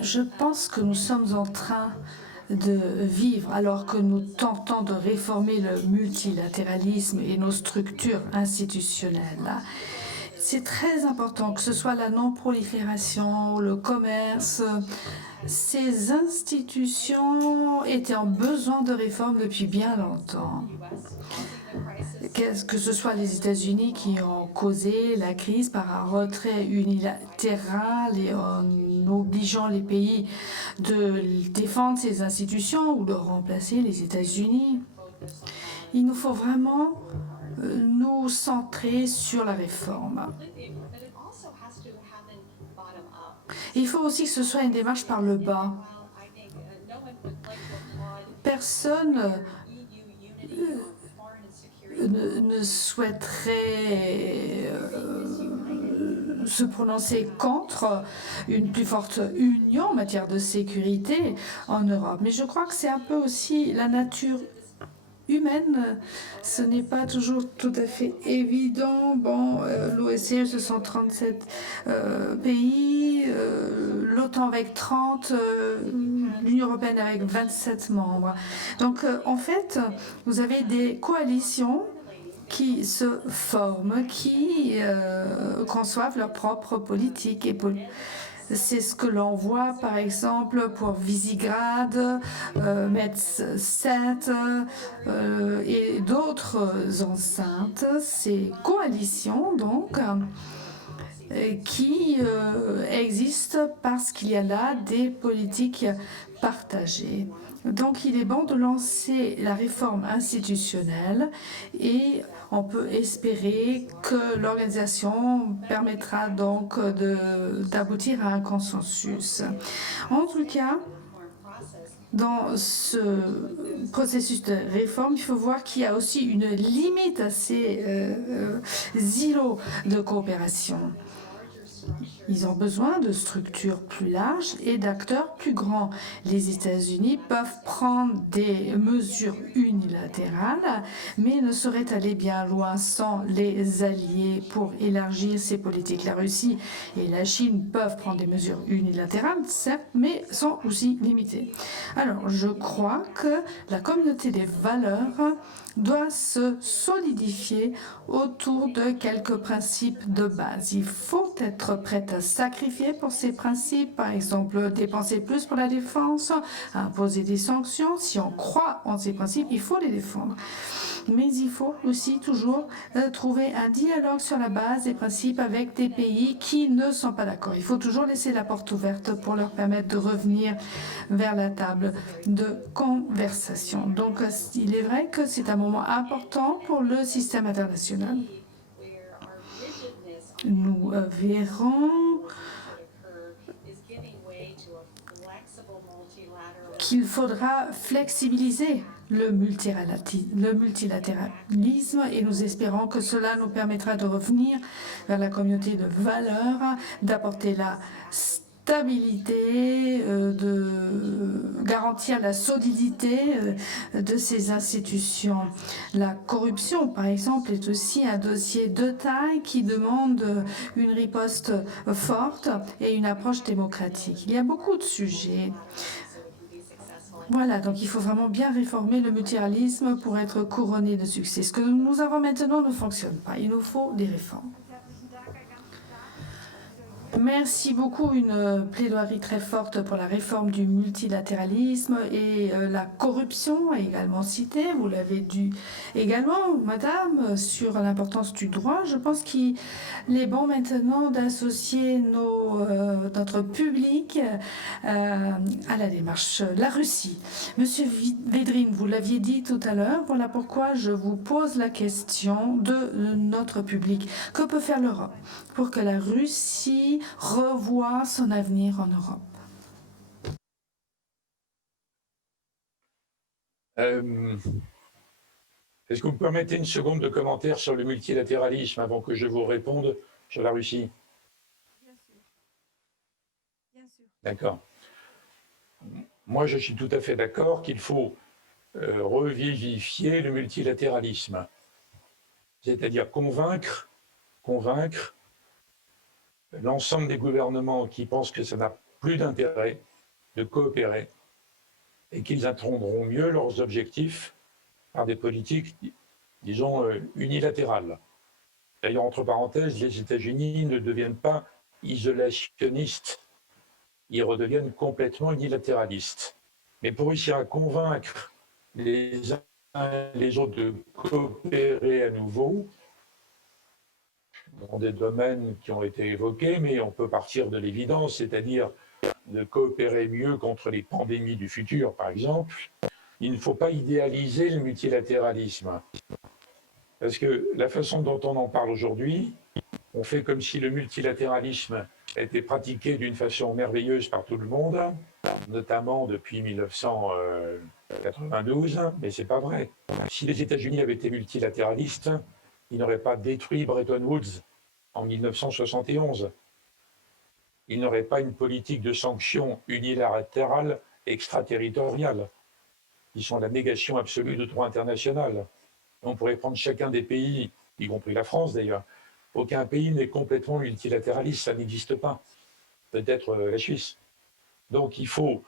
Je pense que nous sommes en train de vivre, alors que nous tentons de réformer le multilatéralisme et nos structures institutionnelles. C'est très important que ce soit la non-prolifération, le commerce. Ces institutions étaient en besoin de réforme depuis bien longtemps. Que ce soit les États-Unis qui ont causé la crise par un retrait unilatéral et en obligeant les pays de défendre ces institutions ou de remplacer les États-Unis. Il nous faut vraiment nous centrer sur la réforme. Il faut aussi que ce soit une démarche par le bas. Personne ne souhaiterait se prononcer contre une plus forte union en matière de sécurité en Europe. Mais je crois que c'est un peu aussi la nature humaine. Ce n'est pas toujours tout à fait évident. Bon, l'OSCE, ce sont 37 pays, l'OTAN avec 30, l'Union européenne avec 27 membres. Donc, en fait, vous avez des coalitions qui se forment, qui conçoivent leur propre politique et c'est ce que l'on voit, par exemple, pour Visegrad, Metz 7 et d'autres enceintes. Ces coalitions, donc, qui existent parce qu'il y a là des politiques partagées. Donc, il est bon de lancer la réforme institutionnelle et on peut espérer que l'organisation permettra donc d'aboutir à un consensus. En tout cas, dans ce processus de réforme, il faut voir qu'il y a aussi une limite à ces îlots de coopération. Ils ont besoin de structures plus larges et d'acteurs plus grands. Les États-Unis peuvent prendre des mesures unilatérales, mais ne sauraient aller bien loin sans les alliés pour élargir ces politiques. La Russie et la Chine peuvent prendre des mesures unilatérales, certes, mais sont aussi limitées. Alors, je crois que la communauté des valeurs doit se solidifier autour de quelques principes de base. Il faut être prêt à sacrifier pour ces principes, par exemple dépenser plus pour la défense, imposer des sanctions. Si on croit en ces principes, il faut les défendre. Mais il faut aussi toujours trouver un dialogue sur la base des principes avec des pays qui ne sont pas d'accord. Il faut toujours laisser la porte ouverte pour leur permettre de revenir vers la table de conversation. Donc, il est vrai que c'est un moment important pour le système international. Nous verrons qu'il faudra flexibiliser le multilatéralisme et nous espérons que cela nous permettra de revenir vers la communauté de valeurs, d'apporter la stabilité, de garantir la solidité de ces institutions. La corruption, par exemple, est aussi un dossier de taille qui demande une riposte forte et une approche démocratique. Il y a beaucoup de sujets. Voilà, donc il faut vraiment bien réformer le multilatéralisme pour être couronné de succès. Ce que nous avons maintenant ne fonctionne pas. Il nous faut des réformes. Merci beaucoup. Une plaidoirie très forte pour la réforme du multilatéralisme et la corruption est également citée. Vous l'avez dit également, madame, sur l'importance du droit. Je pense qu'il est bon maintenant d'associer notre public à la démarche. La Russie. Monsieur Védrine, vous l'aviez dit tout à l'heure. Voilà pourquoi je vous pose la question de notre public. Que peut faire l'Europe pour que la Russie revoie son avenir en Europe? Est-ce que vous me permettez une seconde de commentaire sur le multilatéralisme avant que je vous réponde sur la Russie? Bien sûr. Bien sûr. D'accord. Moi, je suis tout à fait d'accord qu'il faut revivifier le multilatéralisme, c'est-à-dire convaincre l'ensemble des gouvernements qui pensent que ça n'a plus d'intérêt de coopérer et qu'ils atteindront mieux leurs objectifs par des politiques, disons, unilatérales. D'ailleurs, entre parenthèses, les États-Unis ne deviennent pas isolationnistes, ils redeviennent complètement unilatéralistes. Mais pour réussir à convaincre les uns et les autres de coopérer à nouveau, dans des domaines qui ont été évoqués, mais on peut partir de l'évidence, c'est-à-dire de coopérer mieux contre les pandémies du futur, par exemple. Il ne faut pas idéaliser le multilatéralisme. Parce que la façon dont on en parle aujourd'hui, on fait comme si le multilatéralisme était pratiqué d'une façon merveilleuse par tout le monde, notamment depuis 1992, mais c'est pas vrai. Si les États-Unis avaient été multilatéralistes, ils n'auraient pas détruit Bretton Woods en 1971. Ils n'auraient pas une politique de sanctions unilatérale extraterritoriale. Ils sont la négation absolue du droit international. On pourrait prendre chacun des pays, y compris la France d'ailleurs. Aucun pays n'est complètement multilatéraliste, ça n'existe pas. Peut-être la Suisse. Donc il faut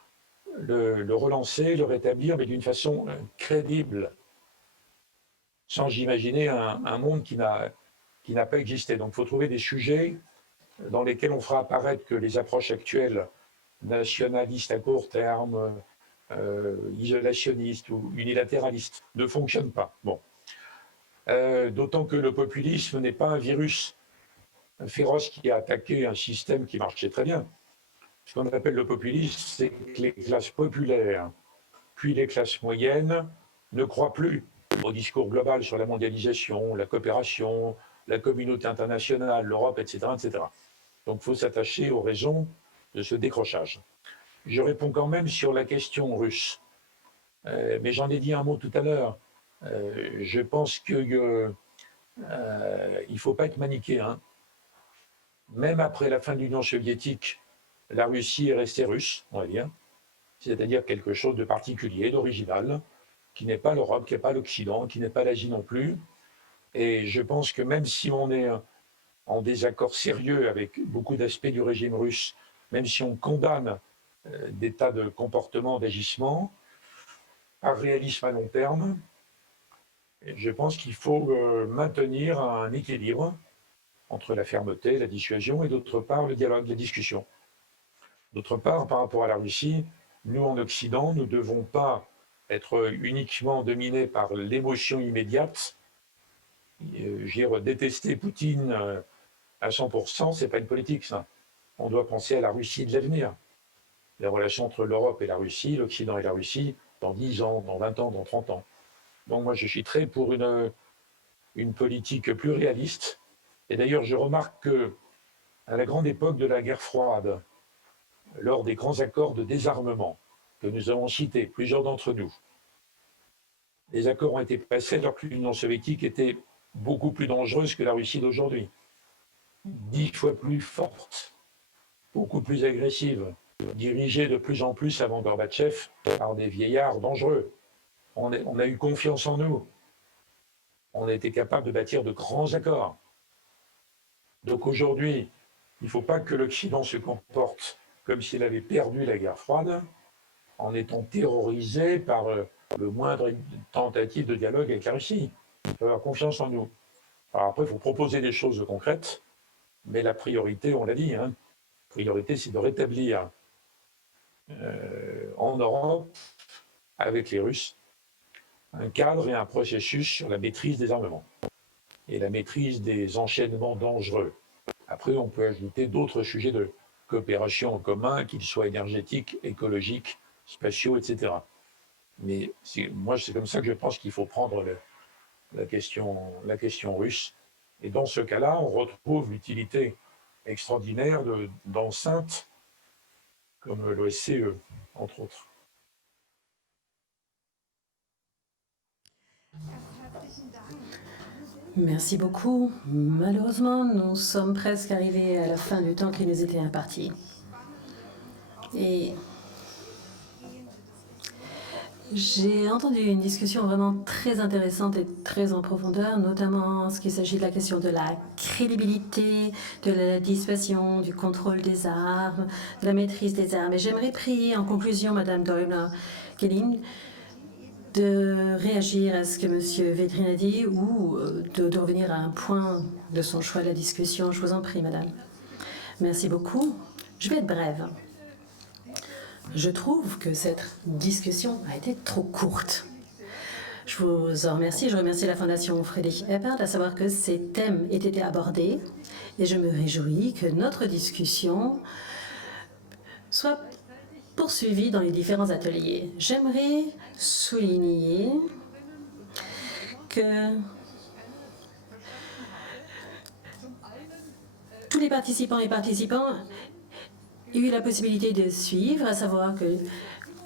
le relancer, le rétablir, mais d'une façon crédible, sans imaginer un monde qui n'a pas existé. Donc il faut trouver des sujets dans lesquels on fera apparaître que les approches actuelles nationalistes à court terme, isolationnistes ou unilatéralistes ne fonctionnent pas. Bon. D'autant que le populisme n'est pas un virus féroce qui a attaqué un système qui marchait très bien. Ce qu'on appelle le populisme, c'est que les classes populaires, puis les classes moyennes, ne croient plus au discours global sur la mondialisation, la coopération, la communauté internationale, l'Europe, etc., etc. Donc il faut s'attacher aux raisons de ce décrochage. Je réponds quand même sur la question russe. Mais j'en ai dit un mot tout à l'heure. Je pense qu'il ne faut pas être manichéen. Même après la fin de l'Union soviétique, la Russie est restée russe, on va dire. C'est-à-dire quelque chose de particulier, d'original, qui n'est pas l'Europe, qui n'est pas l'Occident, qui n'est pas l'Asie non plus. Et je pense que même si on est en désaccord sérieux avec beaucoup d'aspects du régime russe, même si on condamne des tas de comportements, d'agissements, par réalisme à long terme, je pense qu'il faut maintenir un équilibre entre la fermeté, la dissuasion et d'autre part le dialogue, la discussion. D'autre part, par rapport à la Russie, nous en Occident, nous ne devons pas être uniquement dominés par l'émotion immédiate. J'ai détesté Poutine à 100%, ce n'est pas une politique ça. On doit penser à la Russie de l'avenir. Les relations entre l'Europe et la Russie, l'Occident et la Russie, dans 10 ans, dans 20 ans, dans 30 ans. Donc moi je suis très pour une politique plus réaliste. Et d'ailleurs je remarque que à la grande époque de la guerre froide, lors des grands accords de désarmement que nous avons cités, plusieurs d'entre nous, les accords ont été passés alors que l'Union soviétique était beaucoup plus dangereuse que la Russie d'aujourd'hui. 10 fois plus forte, beaucoup plus agressive, dirigée de plus en plus avant Gorbatchev par des vieillards dangereux. On a eu confiance en nous. On a été capable de bâtir de grands accords. Donc aujourd'hui, il ne faut pas que l'Occident se comporte comme s'il avait perdu la guerre froide, en étant terrorisé par le moindre tentative de dialogue avec la Russie. Il faut avoir confiance en nous. Alors après, il faut proposer des choses concrètes, mais la priorité, on l'a dit, la priorité, c'est de rétablir en Europe, avec les Russes, un cadre et un processus sur la maîtrise des armements et la maîtrise des enchaînements dangereux. Après, on peut ajouter d'autres sujets de coopération en commun, qu'ils soient énergétiques, écologiques, spatiaux, etc. Mais moi, c'est comme ça que je pense qu'il faut prendre la question russe. Et dans ce cas-là, on retrouve l'utilité extraordinaire d'enceintes comme l'OSCE, entre autres. Merci beaucoup. Malheureusement, nous sommes presque arrivés à la fin du temps qui nous était imparti. Et j'ai entendu une discussion vraiment très intéressante et très en profondeur, notamment en ce qui s'agit de la question de la crédibilité, de la dissuasion, du contrôle des armes, de la maîtrise des armes. Et j'aimerais prier en conclusion, Madame Doyle-Kelling, de réagir à ce que M. Védrine a dit ou de revenir à un point de son choix de la discussion. Je vous en prie, Madame. Merci beaucoup. Je vais être brève. Je trouve que cette discussion a été trop courte. Je vous en remercie. Je remercie la Fondation Friedrich Ebert à savoir que ces thèmes aient été abordés et je me réjouis que notre discussion soit poursuivie dans les différents ateliers. J'aimerais souligner que tous les participants et participants aient eu la possibilité de suivre, à savoir que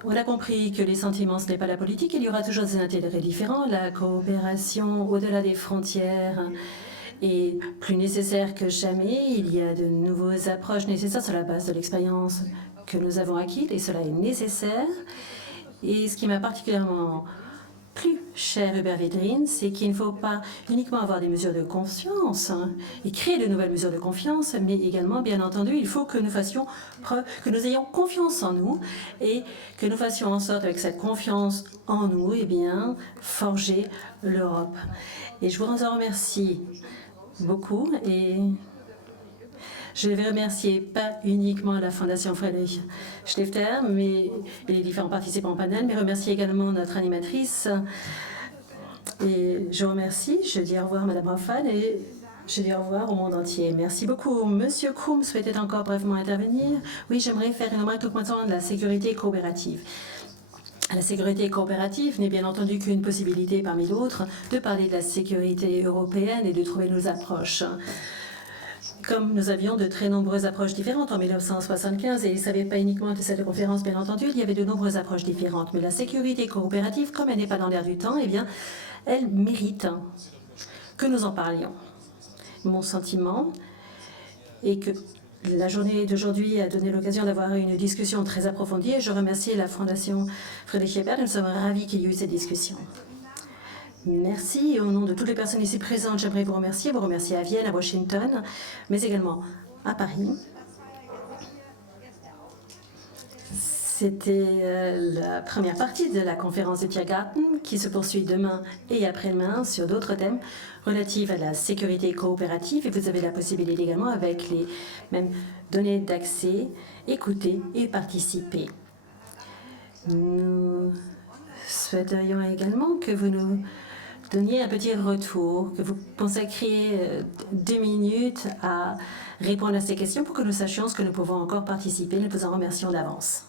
on a compris que les sentiments, ce n'est pas la politique, il y aura toujours des intérêts différents. La coopération au-delà des frontières est plus nécessaire que jamais. Il y a de nouvelles approches nécessaires sur la base de l'expérience que nous avons acquise et cela est nécessaire. Et ce qui m'a particulièrement plu, cher Hubert Védrine, c'est qu'il ne faut pas uniquement avoir des mesures de confiance et créer de nouvelles mesures de confiance, mais également, bien entendu, il faut que nous fassions preuve, que nous ayons confiance en nous et que nous fassions en sorte, avec cette confiance en nous, eh bien, forger l'Europe. Et je vous en remercie beaucoup et je vais remercier pas uniquement la Fondation Friedrich Stifter, mais et les différents participants au panel, mais remercier également notre animatrice. Et je vous remercie. Je dis au revoir, Madame Hoffman, et je dis au revoir au monde entier. Merci beaucoup. Monsieur Krum souhaitait encore brièvement intervenir. Oui, j'aimerais faire une remarque concernant la sécurité coopérative. La sécurité coopérative n'est bien entendu qu'une possibilité parmi d'autres de parler de la sécurité européenne et de trouver nos approches. Comme nous avions de très nombreuses approches différentes en 1975, et il ne savait pas uniquement que cette conférence, bien entendu, il y avait de nombreuses approches différentes. Mais la sécurité coopérative, comme elle n'est pas dans l'air du temps, eh bien, elle mérite que nous en parlions. Mon sentiment est que la journée d'aujourd'hui a donné l'occasion d'avoir une discussion très approfondie et je remercie la Fondation Friedrich Ebert. Nous sommes ravis qu'il y ait eu cette discussion. Merci. Et au nom de toutes les personnes ici présentes, j'aimerais vous remercier à Vienne, à Washington, mais également à Paris. C'était la première partie de la conférence de Tiergarten qui se poursuit demain et après-demain sur d'autres thèmes relatifs à la sécurité coopérative. Et vous avez la possibilité également, avec les mêmes données d'accès, écouter et participer. Nous souhaiterions également que vous nous donniez un petit retour, que vous consacriez 2 minutes à répondre à ces questions pour que nous sachions ce que nous pouvons encore participer. Nous vous en remercions d'avance.